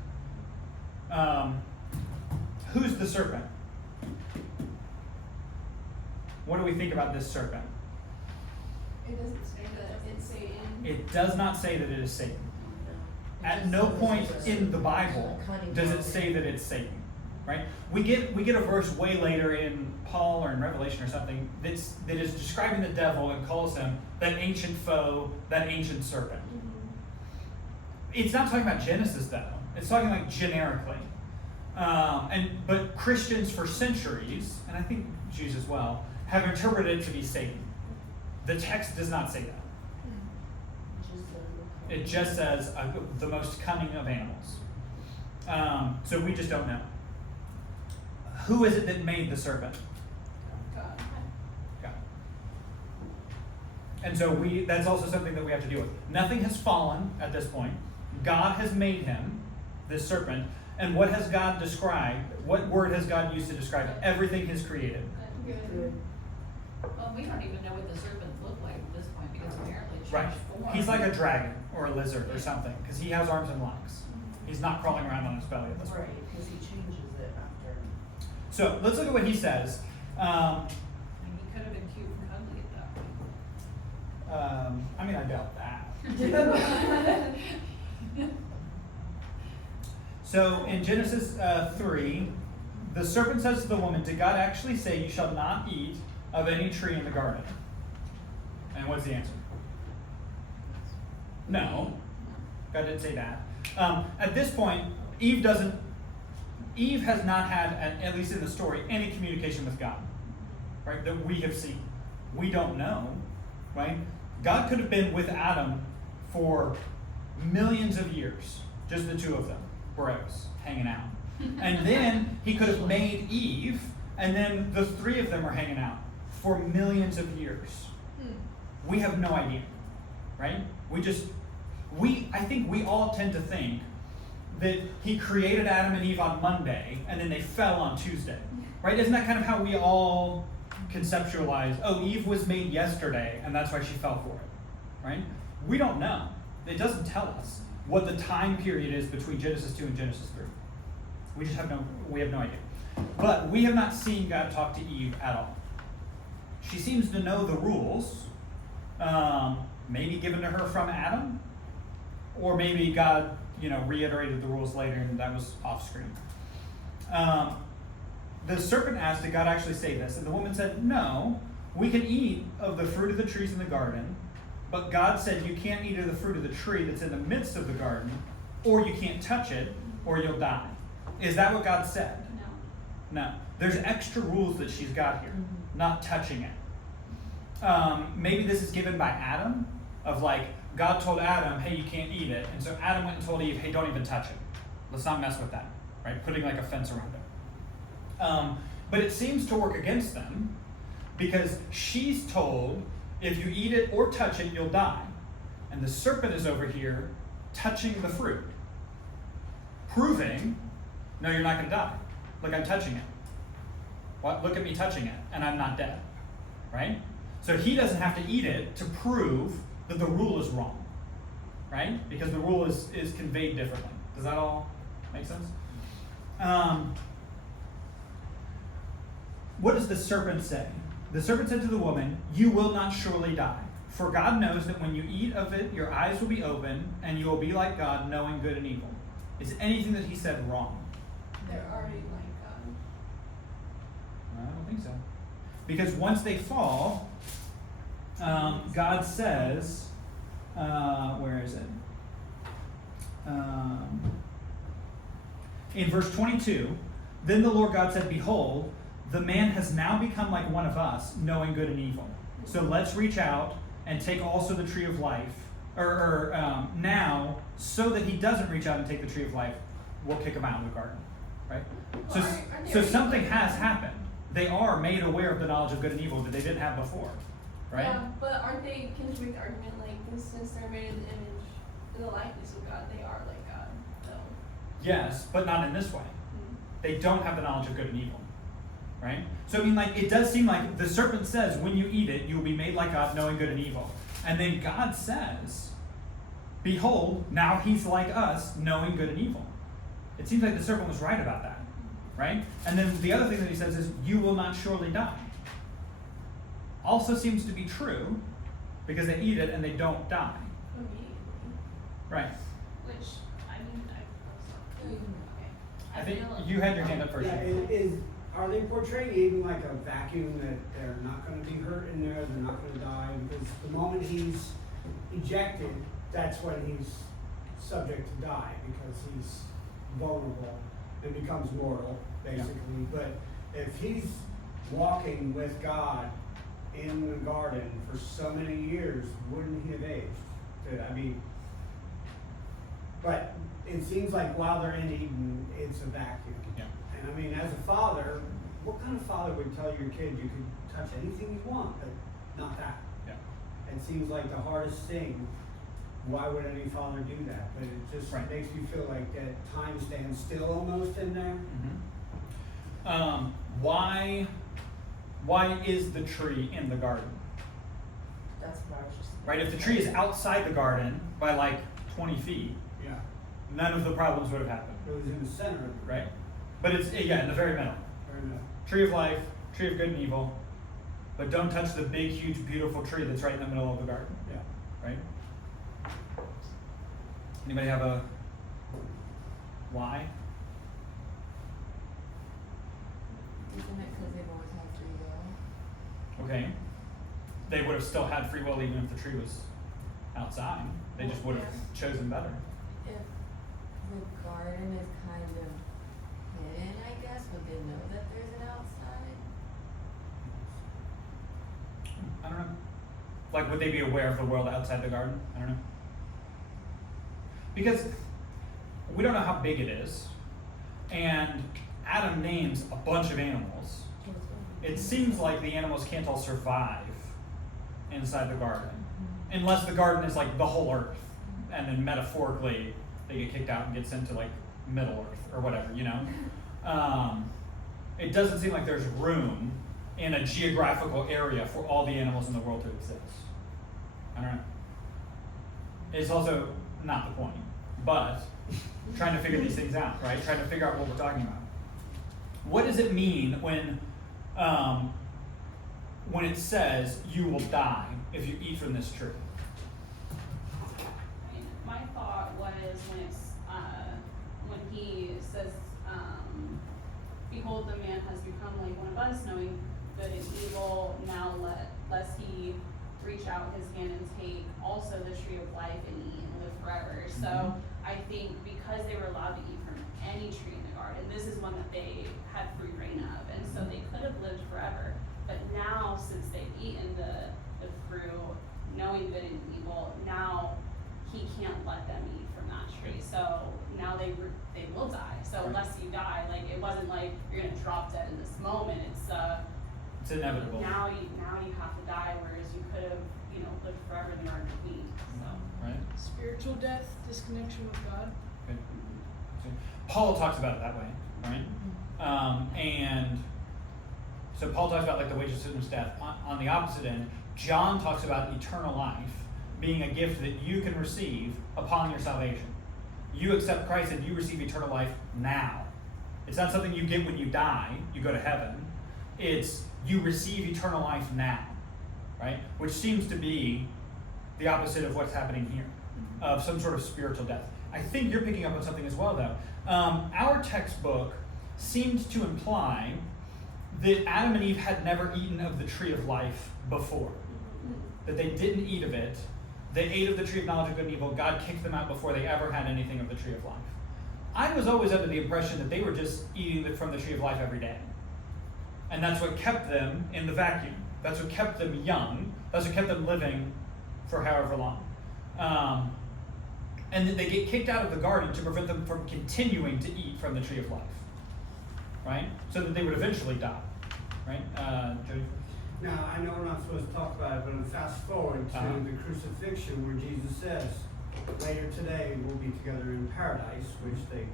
Who's the serpent? What do we think about this serpent? It doesn't say that it's Satan. It does not say that it is Satan. At no point in the Bible does it say that it's Satan. Right? We get a verse way later in Paul or in Revelation or something that is describing the devil and calls him that ancient foe, that ancient serpent. It's not talking about Genesis though. It's talking like generically. But Christians for centuries, and I think Jews as well, have interpreted it to be Satan. The text does not say that. It just says the most cunning of animals. So we just don't know. Who is it that made the serpent? God. God. And so that's also something that we have to deal with. Nothing has fallen at this point. God has made him, this serpent. And what has God described? What word has God used to describe everything he's created? Good. Well, we don't even know what the serpents look like at this point because apparently it changed Right. form. He's like a dragon or a lizard or something because he has arms and legs. He's not crawling around on his belly at this point. Right, because he changes it after. So let's look at what he says. I mean, he could have been cute and ugly at that point. I mean, I doubt that. So in Genesis 3, the serpent says to the woman, did God actually say you shall not eat of any tree in the garden? And what's the answer? No. God didn't say that. At this point, Eve has not had, at least in the story, any communication with God, right, that we have seen. We don't know, right? God could have been with Adam for millions of years, just the two of them, bros, hanging out. And then he could have made Eve, and then the three of them are hanging out for millions of years. We have no idea, right? I think we all tend to think that he created Adam and Eve on Monday, and then they fell on Tuesday, right? Isn't that kind of how we all conceptualize, oh, Eve was made yesterday, and that's why she fell for it, right? We don't know. It doesn't tell us what the time period is between Genesis 2 and Genesis 3. We have no idea. But we have not seen God talk to Eve at all. She seems to know the rules, maybe given to her from Adam, or maybe God, reiterated the rules later and that was off screen. The serpent asked, did God actually say this? And the woman said, no, we can eat of the fruit of the trees in the garden, but God said you can't eat of the fruit of the tree that's in the midst of the garden, or you can't touch it, or you'll die. Is that what God said? No. No. There's extra rules that she's got here, not touching it. Maybe this is given by Adam, of like, God told Adam, hey, you can't eat it. And so Adam went and told Eve, hey, don't even touch it. Let's not mess with that, right? Putting like a fence around it. But it seems to work against them because she's told, if you eat it or touch it, you'll die. And the serpent is over here touching the fruit, proving, no, you're not going to die. Look, I'm touching it. What? Look at me touching it, and I'm not dead, right? So he doesn't have to eat it to prove that the rule is wrong, right? Because the rule is conveyed differently. Does that all make sense? What does the serpent say? The serpent said to the woman, you will not surely die. For God knows that when you eat of it, your eyes will be open, and you will be like God, knowing good and evil. Is anything that he said wrong? They're already like God. I don't think so. Because once they fall, God says, where is it? In verse 22, then the Lord God said, behold, the man has now become like one of us, knowing good and evil. So let's reach out and take also the tree of life. Now, so that he doesn't reach out and take the tree of life, we'll kick him out of the garden. Right? So, Well, aren't they so already something like has that? happened. They are made aware of the knowledge of good and evil that they didn't have before. Right? Yeah, but aren't they, can you make the argument like, since they're made in the image, in the likeness of God, they are like God, so. Yes, but not in this way. Mm. They don't have the knowledge of good and evil. Right? So I mean, like, it does seem like the serpent says, when you eat it, you will be made like God, knowing good and evil. And then God says, behold, now he's like us, knowing good and evil. It seems like the serpent was right about that. Right? And then the other thing that he says is, you will not surely die. Also seems to be true, because they eat it and they don't die. Immediately. Right. Which, I mean, I think feel- you had your hand up first. Yeah, are they portraying even like a vacuum that they're not gonna be hurt in there, they're not gonna die? Because the moment he's ejected, that's when he's subject to die, because he's vulnerable and becomes mortal, basically. But if he's walking with God in the garden for so many years, wouldn't he have aged? I mean, but it seems like while they're in Eden, it's a vacuum. Yeah. And I mean, as a father, what kind of father would tell your kid you could touch anything you want, but not that? Yeah. It seems like the hardest thing. Why would any father do that? But it just Right. makes me feel like that time stands still almost in there. Why is the tree in the garden? That's what I was just. Right? If the tree is outside the garden by like 20 feet, Yeah. none of the problems would have happened. It was in the center of the Right? But it's, yeah, in the very middle. Very middle. Tree of life, tree of good and evil. But don't touch the big, huge, beautiful tree that's right in the middle of the garden. Yeah. Right? Anybody have a why? Isn't it because they've always had free will? Okay. They would have still had free will even if the tree was outside. They just would have chosen better. If the garden is kind of hidden, I guess, would they know that there's an outside? I don't know. Like, would they be aware of the world outside the garden? I don't know. Because we don't know how big it is, and Adam names a bunch of animals. It seems like the animals can't all survive inside the garden, unless the garden is like the whole earth, and then metaphorically they get kicked out and get sent to like Middle Earth or whatever, you know? It doesn't seem like there's room in a geographical area for all the animals in the world to exist. I don't know. It's also not the point, but trying to figure these things out, right? Trying to figure out what we're talking about. What does it mean when it says you will die if you eat from this tree? I mean, my thought was when it's, when he says, behold, the man has become like one of us, knowing good and evil, now lest he reach out his hand and take also the tree of life and eat and live forever. So I think because they were allowed to eat from any tree in the garden, this is one that they had free reign of, and so they could have lived forever. But now, since they've eaten the fruit, knowing good and evil, now he can't let them eat from that tree. So now they will die. So unless you die, like it wasn't like you're gonna drop dead in this moment. It's inevitable. Now you have to die, whereas you could have, lived forever in the Garden of Eden. So. Right? Spiritual death, disconnection with God. Good. Paul talks about it that way, right? And so Paul talks about like the wages of sin is death. On the opposite end, John talks about eternal life being a gift that you can receive upon your salvation. You accept Christ and you receive eternal life now. It's not something you get when you die, you go to heaven. It's you receive eternal life now, right? Which seems to be the opposite of what's happening here, of some sort of spiritual death. I think you're picking up on something as well, though. Our textbook seemed to imply that Adam and Eve had never eaten of the tree of life before, that they didn't eat of it. They ate of the tree of knowledge of good and evil. God kicked them out before they ever had anything of the tree of life. I was always under the impression that they were just eating from the tree of life every day. And that's what kept them in the vacuum. That's what kept them young. That's what kept them living for however long. And that they get kicked out of the garden to prevent them from continuing to eat from the tree of life. Right? So that they would eventually die. Right? Jody? Now, I know we're not supposed to talk about it, but fast forward to the crucifixion where Jesus says, later today we'll be together in paradise, which they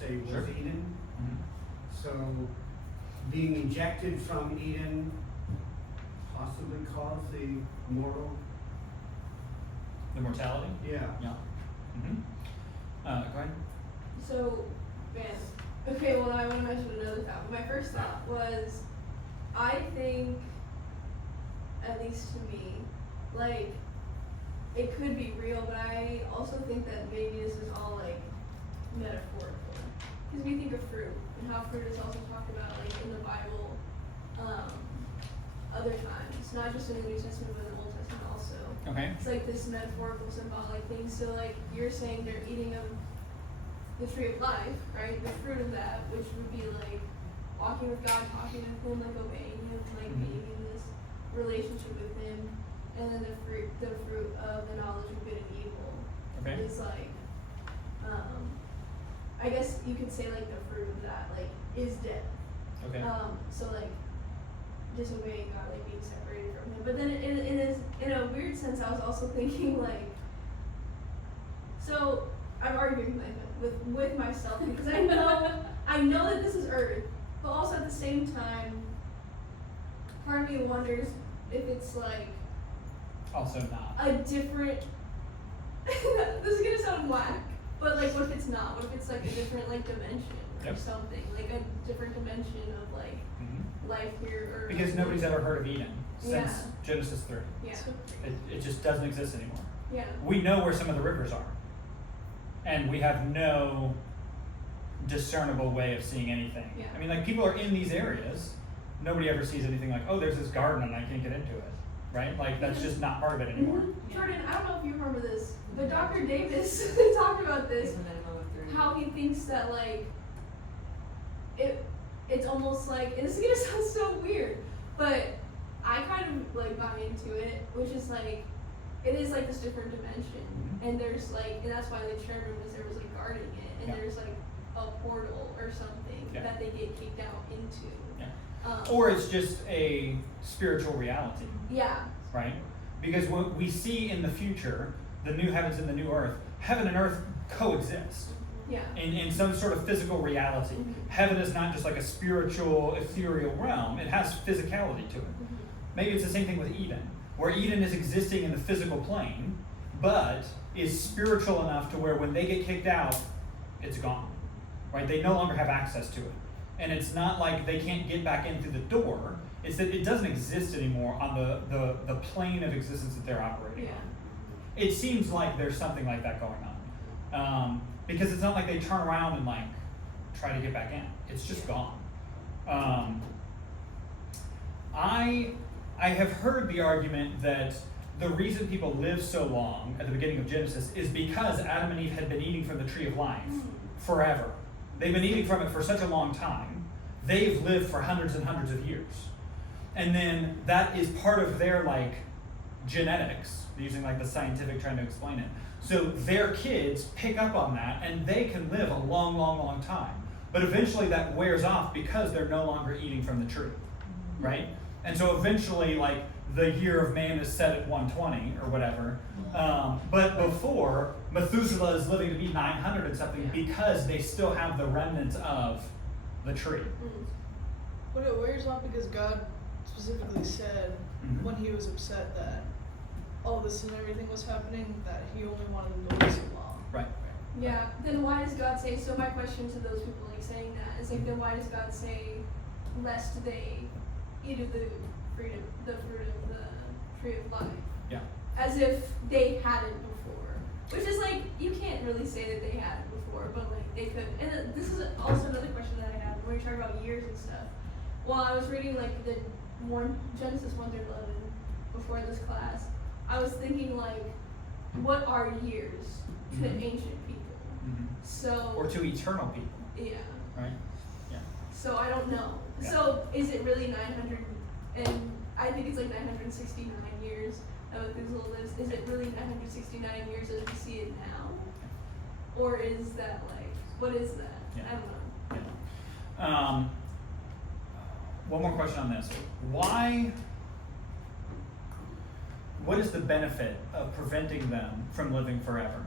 say was Sure. Eden. Mm-hmm. So, being ejected from Eden possibly caused the moral, The mortality? yeah. Yeah. Mm-hmm. Go ahead. So, man, okay, well, I want to mention another thought. My first thought was, I think, at least to me, like, it could be real, but I also think that maybe this is all, like, metaphorical. Because we think of fruit, and how fruit is also talked about, like, in the Bible, other times. Not just in the New Testament, but in the Old Testament also. Okay. It's like this metaphorical, symbolic thing. So, like, you're saying they're eating of the tree of life, right? The fruit of that, which would be, like, walking with God, talking with Him, like, obeying Him, like, being in this relationship with Him. And then the fruit of the knowledge of good and evil Okay. is, like, I guess you could say, like, the fruit of that, like, is death. Okay. So, like, disobeying God, like, being separated from Him. But then in a weird sense, I was also thinking, like, so I'm arguing with myself because I know that this is earth, but also at the same time, part of me wonders if it's, like, Also not. a different, this is gonna sound whack, but, like, what if it's not? What if it's, like, a different, like, dimension or Yep. something? Like, a different dimension of, like, Mm-hmm. life here or Because nobody's ever heard of Eden since Yeah. Genesis 3. Yeah. It just doesn't exist anymore. Yeah. We know where some of the rivers are. And we have no discernible way of seeing anything. Yeah. I mean, like, people are in these areas. Nobody ever sees anything like, oh, there's this garden and I can't get into it. Right? Like, that's just not part of it anymore. Mhm. Jordan, I don't know if you remember this, but Dr. Davis talked about this, It's a minimum of 3. how he thinks that, like, it's almost like, and this is gonna sound so weird, but I kind of, like, buy into it, which is, like, it is, like, this different dimension, and there's, like, and that's why they shared room was there was, like, guarding it, and Yeah. there's, like, a portal or something Yeah. that they get kicked out into. Yeah. Or it's just a spiritual reality. Yeah. Right? Because what we see in the future, the new heavens and the new earth, heaven and earth coexist Yeah. in some sort of physical reality. Mhm. Heaven is not just like a spiritual, ethereal realm, it has physicality to it. Mhm. Maybe it's the same thing with Eden, where Eden is existing in the physical plane, but is spiritual enough to where when they get kicked out, it's gone. Right? They no longer have access to it. And it's not like they can't get back in through the door. It's that it doesn't exist anymore on the plane of existence that they're operating Yeah. on. It seems like there's something like that going on. Because it's not like they turn around and, like, try to get back in. It's just gone. I have heard the argument that the reason people live so long at the beginning of Genesis is because Adam and Eve had been eating from the tree of life forever. They've been eating from it for such a long time. They've lived for hundreds and hundreds of years. And then that is part of their, like, genetics, using, like, the scientific trying to explain it. So their kids pick up on that and they can live a long, long, long time. But eventually that wears off because they're no longer eating from the tree, right? And so eventually, like, the year of man is set at 120 or whatever. But before, Methuselah is living to be 900 and something because they still have the remnants of the tree. Mm. But it wears off because God specifically said Mhm. when He was upset that all this and everything was happening, that He only wanted them to live so long. Right. Yeah, then why does God say, so my question to those people, like, saying that is, like, then why does God say, lest they eat of the fruit of the tree of life? Yeah. as if they hadn't before. Which is like, you can't really say that they hadn't before, but like they could. And this is also another question that I had when we were talking about years and stuff. While I was reading like the Genesis 1 through 11 before this class, I was thinking like, what are years to ancient people? So Or to eternal people, yeah. right? Yeah. So I don't know. Yeah. So is it really 900? And I think it's like 969 years that Methuselah lives. Is it really 969 years as we see it now, or is that like what is that? Yeah. I don't know. Yeah. One more question on this. What is the benefit of preventing them from living forever?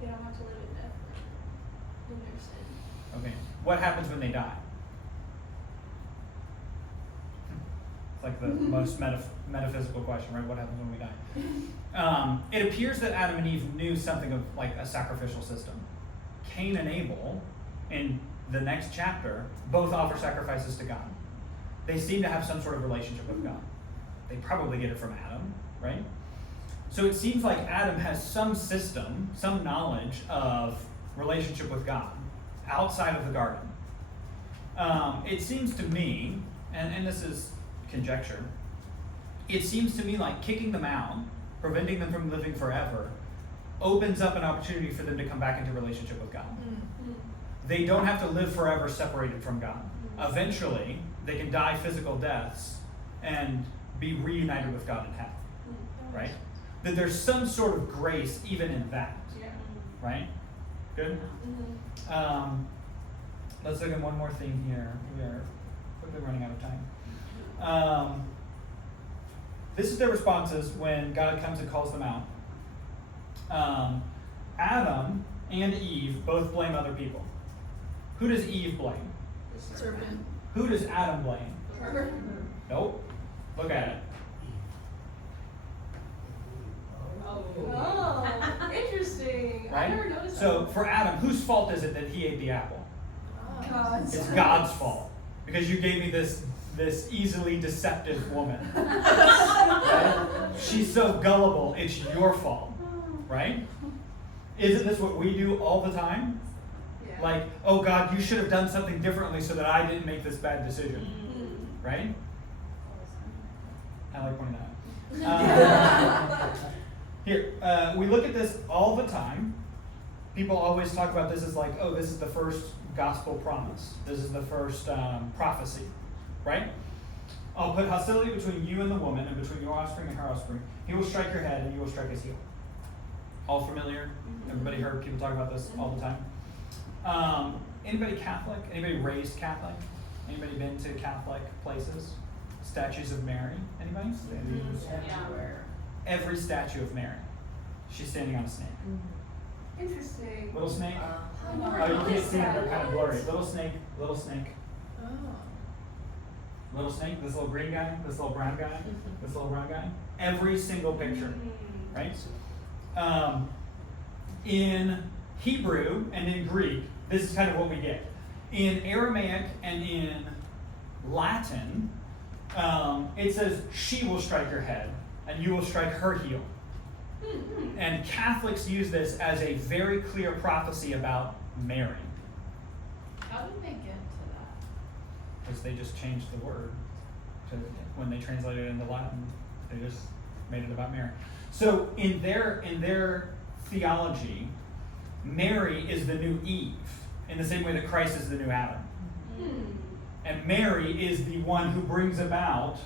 They don't have to live in death in their sin. Okay. What happens when they die? It's like the most metaphysical question, right? What happens when we die? It appears that Adam and Eve knew something of like a sacrificial system. Cain and Abel, in the next chapter, both offer sacrifices to God. They seem to have some sort of relationship with God. They probably get it from Adam, right? So it seems like Adam has some system, some knowledge of relationship with God outside of the garden. It seems to me, and this is conjecture, it seems to me like kicking them out, preventing them from living forever, opens up an opportunity for them to come back into relationship with God. They don't have to live forever separated from God. Eventually, they can die physical deaths and be reunited with God in heaven, right? That there's some sort of grace even in that, Yeah. right? Good? Let's look at one more thing here. We are quickly running out of time. This is their responses when God comes and calls them out. Adam and Eve both blame other people. Who does Eve blame? Serpent. Who does Adam blame? Her. Nope. Look at it. Oh, interesting. I Right? never noticed So for Adam, whose fault is it that he ate the apple? that. God's. It's God's fault. Because you gave me this easily deceptive woman. Right? She's so gullible, it's your fault. Right? Isn't this what we do all the time? Yeah. Like, oh God, you should have done something differently so that I didn't make this bad decision. Right? I like pointing that out. Here, we look at this all the time. People always talk about this as like, oh, this is the first gospel promise. This is the first prophecy, right? I'll put hostility between you and the woman, and between your offspring and her offspring. He will strike your head, and you will strike his heel. All familiar? Everybody heard people talk about this all the time? Anybody Catholic? Anybody raised Catholic? Anybody been to Catholic places? Statues of Mary? Anybody? Every statue of Mary. She's standing on a snake. Interesting. Little snake. I never Oh, you can't noticed see them, they're that. kind of blurry. Little snake, little snake, Oh. little snake, this little green guy, this little brown guy, this little brown guy. Every single picture, right? In Hebrew and in Greek, this is kind of what we get. In Aramaic and in Latin, it says, she will strike your head, and you will strike her heel. And Catholics use this as a very clear prophecy about Mary. How did they get to that? Because they just changed the word to, when they translated it into Latin, they just made it about Mary. So in their theology, Mary is the new Eve, in the same way that Christ is the new Adam. And Mary is the one who brings about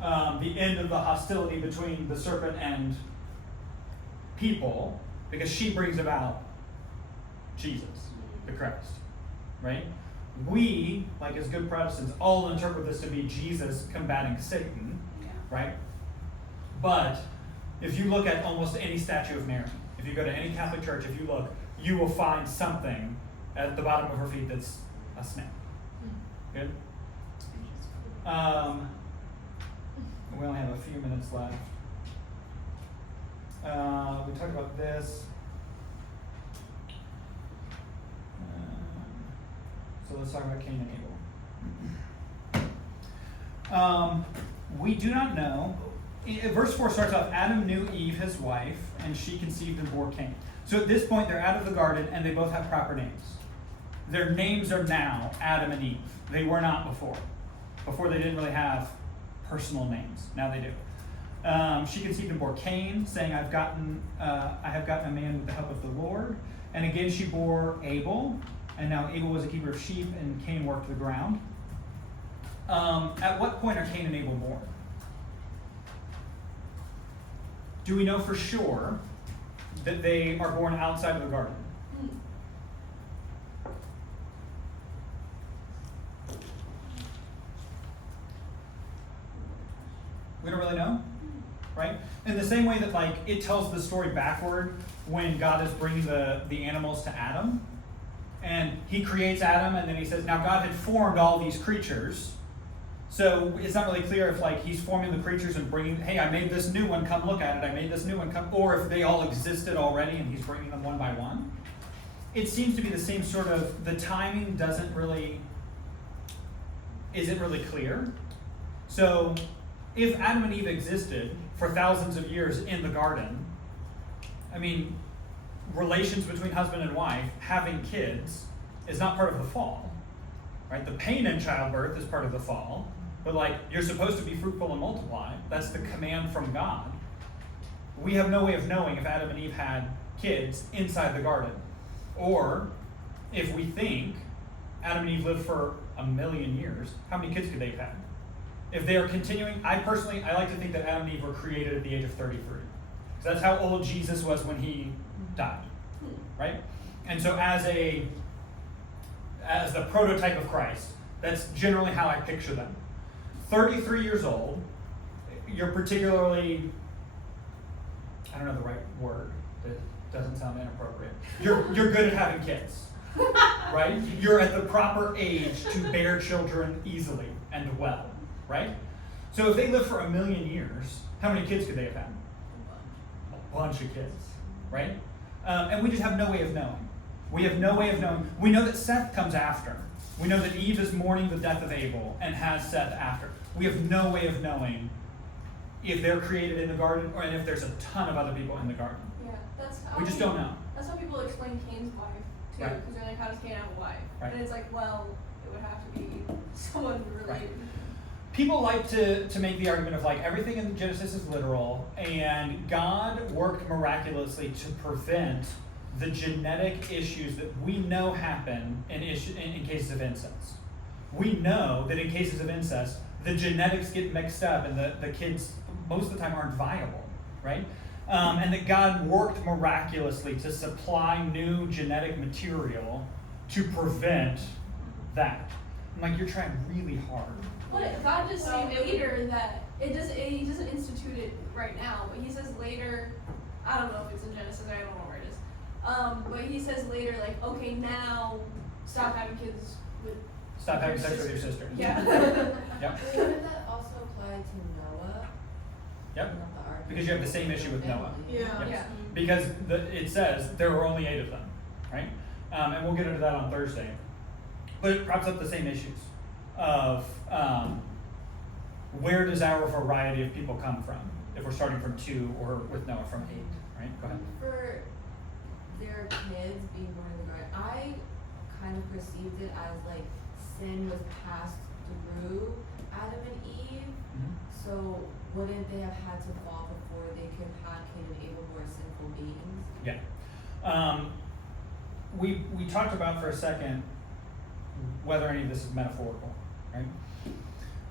the end of the hostility between the serpent and people, because she brings about Jesus, the Christ, right? We, like as good Protestants, all interpret this to be Jesus combating Satan, right? But if you look at almost any statue of Mary, if you go to any Catholic church, if you look, you will find something at the bottom of her feet that's a snake. Good? We only have a few minutes left. We talked about this. So let's talk about Cain and Abel. We do not know verse 4 starts off, Adam knew Eve, his wife, and she conceived and bore Cain. So at this point, they're out of the garden, and they both have proper names. Their names are now Adam and Eve. They were not before. Before, they didn't really have personal names. Now they do. She conceived and bore Cain, saying, I have gotten a man with the help of the Lord. And again, she bore Abel. And now Abel was a keeper of sheep, and Cain worked the ground. At what point are Cain and Abel born? Do we know for sure that they are born outside of the garden? We don't really know, right? In the same way that, like, it tells the story backward when God is bringing the animals to Adam, and he creates Adam, and then he says, now God had formed all these creatures, so it's not really clear if, like, he's forming the creatures and bringing, hey, I made this new one, come look at it, I made this new one, come, or if they all existed already and he's bringing them one by one. It seems to be the same sort of, the timing isn't really clear. So, if Adam and Eve existed for thousands of years in the garden, I mean, relations between husband and wife, having kids, is not part of the fall, right? The pain in childbirth is part of the fall, but, like, you're supposed to be fruitful and multiply. That's the command from God. We have no way of knowing if Adam and Eve had kids inside the garden, or if we think Adam and Eve lived for 1,000,000 years, how many kids could they have had? If they are continuing, I like to think that Adam and Eve were created at the age of 33. So that's how old Jesus was when he died, right? And so as the prototype of Christ, that's generally how I picture them. 33 years old, you're particularly, I don't know the right word, that doesn't sound inappropriate. You're good at having kids, right? You're at the proper age to bear children easily and well. Right? So if they lived for 1,000,000 years, how many kids could they have had? A bunch of kids, right? And we just have no way of knowing. We have no way of knowing. We know that Seth comes after. We know that Eve is mourning the death of Abel and has Seth after. We have no way of knowing if they're created in the garden or if there's a ton of other people in the garden. Yeah, that's how We just don't know. That's how people explain Cain's wife too, Right. because they're like, how does Cain have a wife? Right. And it's like, well, it would have to be someone related. Right. People like to make the argument of, like, everything in Genesis is literal, and God worked miraculously to prevent the genetic issues that we know happen in cases of incest. We know that in cases of incest, the genetics get mixed up and the kids most of the time aren't viable, right? And that God worked miraculously to supply new genetic material to prevent that. I'm like, you're trying really hard. But God just saying later that he doesn't institute it right now, but he says later, I don't know if it's in Genesis, I don't know where it is. But he says later, like, okay, now stop having kids with Stop having sex with your sister. Yeah. Yep. Wouldn't that also apply to Noah? Yep. Not the ark. Because you have the same issue with Noah. Yeah. Yep. Yeah. Because it says there were only 8 of them, right? And we'll get into that on Thursday. But it props up the same issues of where does our variety of people come from? If we're starting from 2 or with Noah from 8, right? Go ahead. For their kids being born in the garden, I kind of perceived it as like sin was passed through Adam and Eve. Mhm. So wouldn't they have had to fall before they could have Cain and Abel who are sinful beings? Yeah. We talked about for a second whether any of this is metaphorical, right?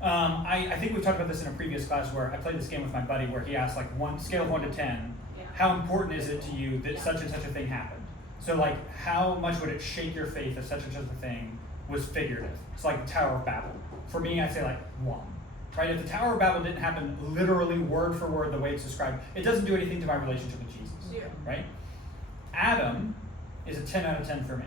I think we talked about this in a previous class where I played this game with my buddy where he asked, like, scale of 1 to 10, Yeah. how important is it to you that such and such a thing happened? So, like, how much would it shake your faith if such and such a thing was figurative? It's like the Tower of Babel. For me, I'd say like 1. Right? If the Tower of Babel didn't happen literally word for word the way it's described, it doesn't do anything to my relationship with Jesus. Yeah. Right? Adam is a 10 out of 10 for me.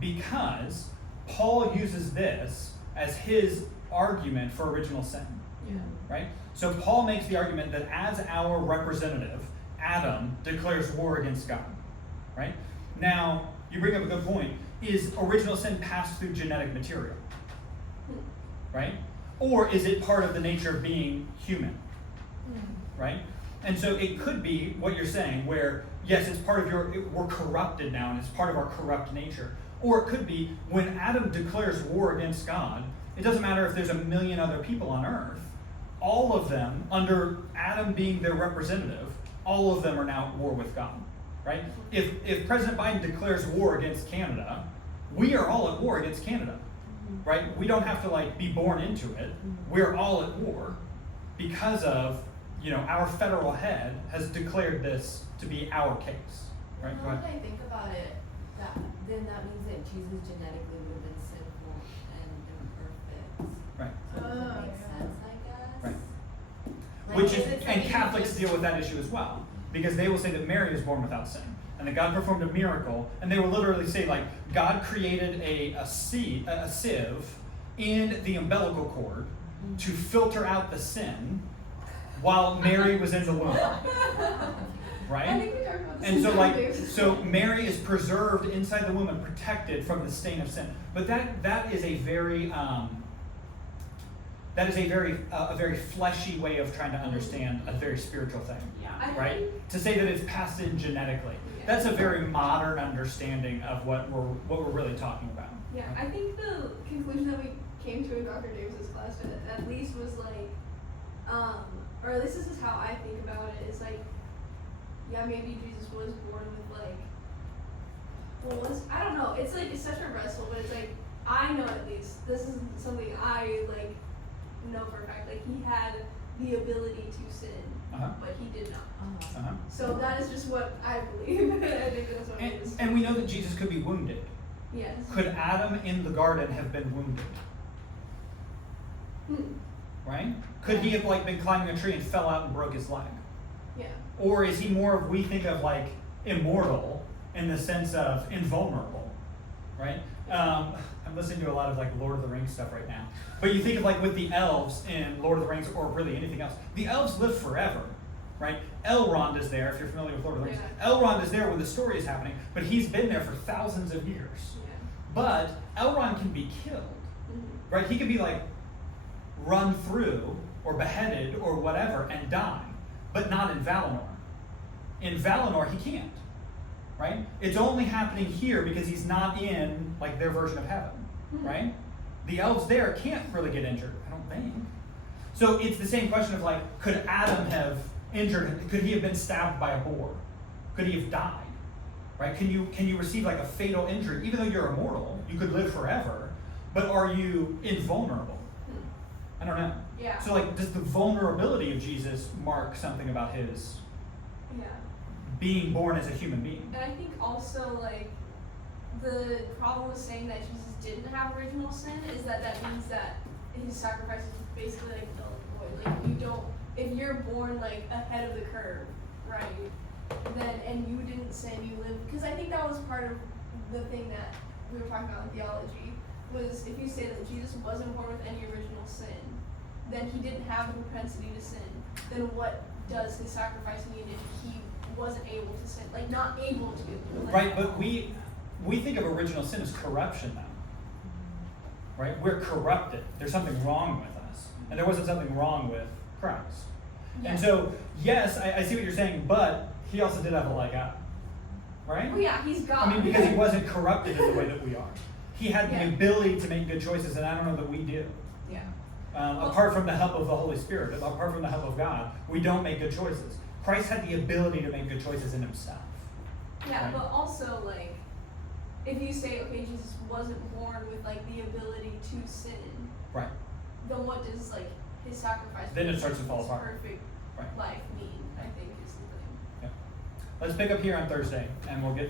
Because Paul uses this as his argument for original sin. Yeah. Right? So Paul makes the argument that as our representative, Adam declares war against God. Right? Now, you bring up a good point. Is original sin passed through genetic material? Right? Or is it part of the nature of being human? right? And so it could be what you're saying, where yes, it's part of we're corrupted now, and it's part of our corrupt nature. Or it could be when Adam declares war against God, it doesn't matter if there's a million other people on earth, all of them, under Adam being their representative, all of them are now at war with God, right? If President Biden declares war against Canada, we are all at war against Canada, right? We don't have to like be born into it. We're all at war because of, our federal head has declared this to be our case, right? Go Now ahead. that I think about it, then that means that Jesus genetically would have been sinful and imperfect. Right. So does that make yeah. sense, I guess? Right. Like, Which is is, it and something you Catholics just- deal with that issue as well, because they will say that Mary is born without sin, and that God performed a miracle, and they will literally say like, God created a sieve in the umbilical cord to filter out the sin while Mary was in the womb, I right? think we talked about this. And so in like, Days. so Mary is preserved inside the womb and protected from the stain of sin. But that is a very a very fleshy way of trying to understand a very spiritual thing, Yeah. I right? think- To say that it's passed in genetically, Yeah. that's a very modern understanding of what we're really talking about. Yeah, I think the conclusion that we came to in Dr. Davis's class at least was like, or at least this is how I think about it, is like, yeah, maybe Jesus was born with like, I don't know, it's like, it's such a wrestle, but it's like, I know at least, this is something I like know for a fact, like he had the ability to sin, Uh-huh. but he did not. Uh-huh. So that is just what I believe, I think that's what it is. And we know that Jesus could be wounded. Yes. Could Adam in the garden have been wounded? Hmm. Right? Could he have like been climbing a tree and fell out and broke his leg? Yeah. Or is he more of, we think of like immortal in the sense of invulnerable, right? I'm listening to a lot of like Lord of the Rings stuff right now. But you think of like with the elves in Lord of the Rings or really anything else, the elves live forever, right? Elrond is there, if you're familiar with Lord of the Rings. Yeah. Elrond is there when the story is happening, but he's been there for thousands of years. Yeah. But Elrond can be killed, Mhm. right? He could be like run through or beheaded or whatever and die, but not in Valinor. In Valinor, he can't, right? It's only happening here because he's not in like their version of heaven, right? The elves there can't really get injured, I don't think. So it's the same question of like, could Adam have injured? Could he have been stabbed by a boar? Could he have died? Right? Can you receive like a fatal injury? Even though you're immortal, you could live forever, but are you invulnerable? I don't know. Yeah. So like, does the vulnerability of Jesus mark something about his Yeah. being born as a human being? And I think also like the problem with saying that Jesus didn't have original sin is that means that his sacrifice is basically like null and void. Like you don't, if you're born like ahead of the curve, right? Then and you didn't sin, you live. Because I think that was part of the thing that we were talking about in theology was if you say that Jesus wasn't born with any original sin, then he didn't have the propensity to sin. Then what does his sacrifice mean if he wasn't able to sin, like not able to? Like, Right, but we think of original sin as corruption now. Right? We're corrupted. There's something wrong with us. And there wasn't something wrong with Christ. Yeah. And so, yes, I see what you're saying, but he also did have a leg up. Right? Well, yeah, he's God. I mean, because he wasn't corrupted in the way that we are. He had the Yeah. ability to make good choices, and I don't know that we do. Yeah. Apart from the help of the Holy Spirit, apart from the help of God, we don't make good choices. Christ had the ability to make good choices in himself. Yeah, Right. but also like, if you say okay, Jesus wasn't born with like the ability to sin, Right. then what does like his sacrifice? Then it for starts to fall his apart. Perfect Right. life mean? I think is the thing. Let's pick up here on Thursday, and we'll get through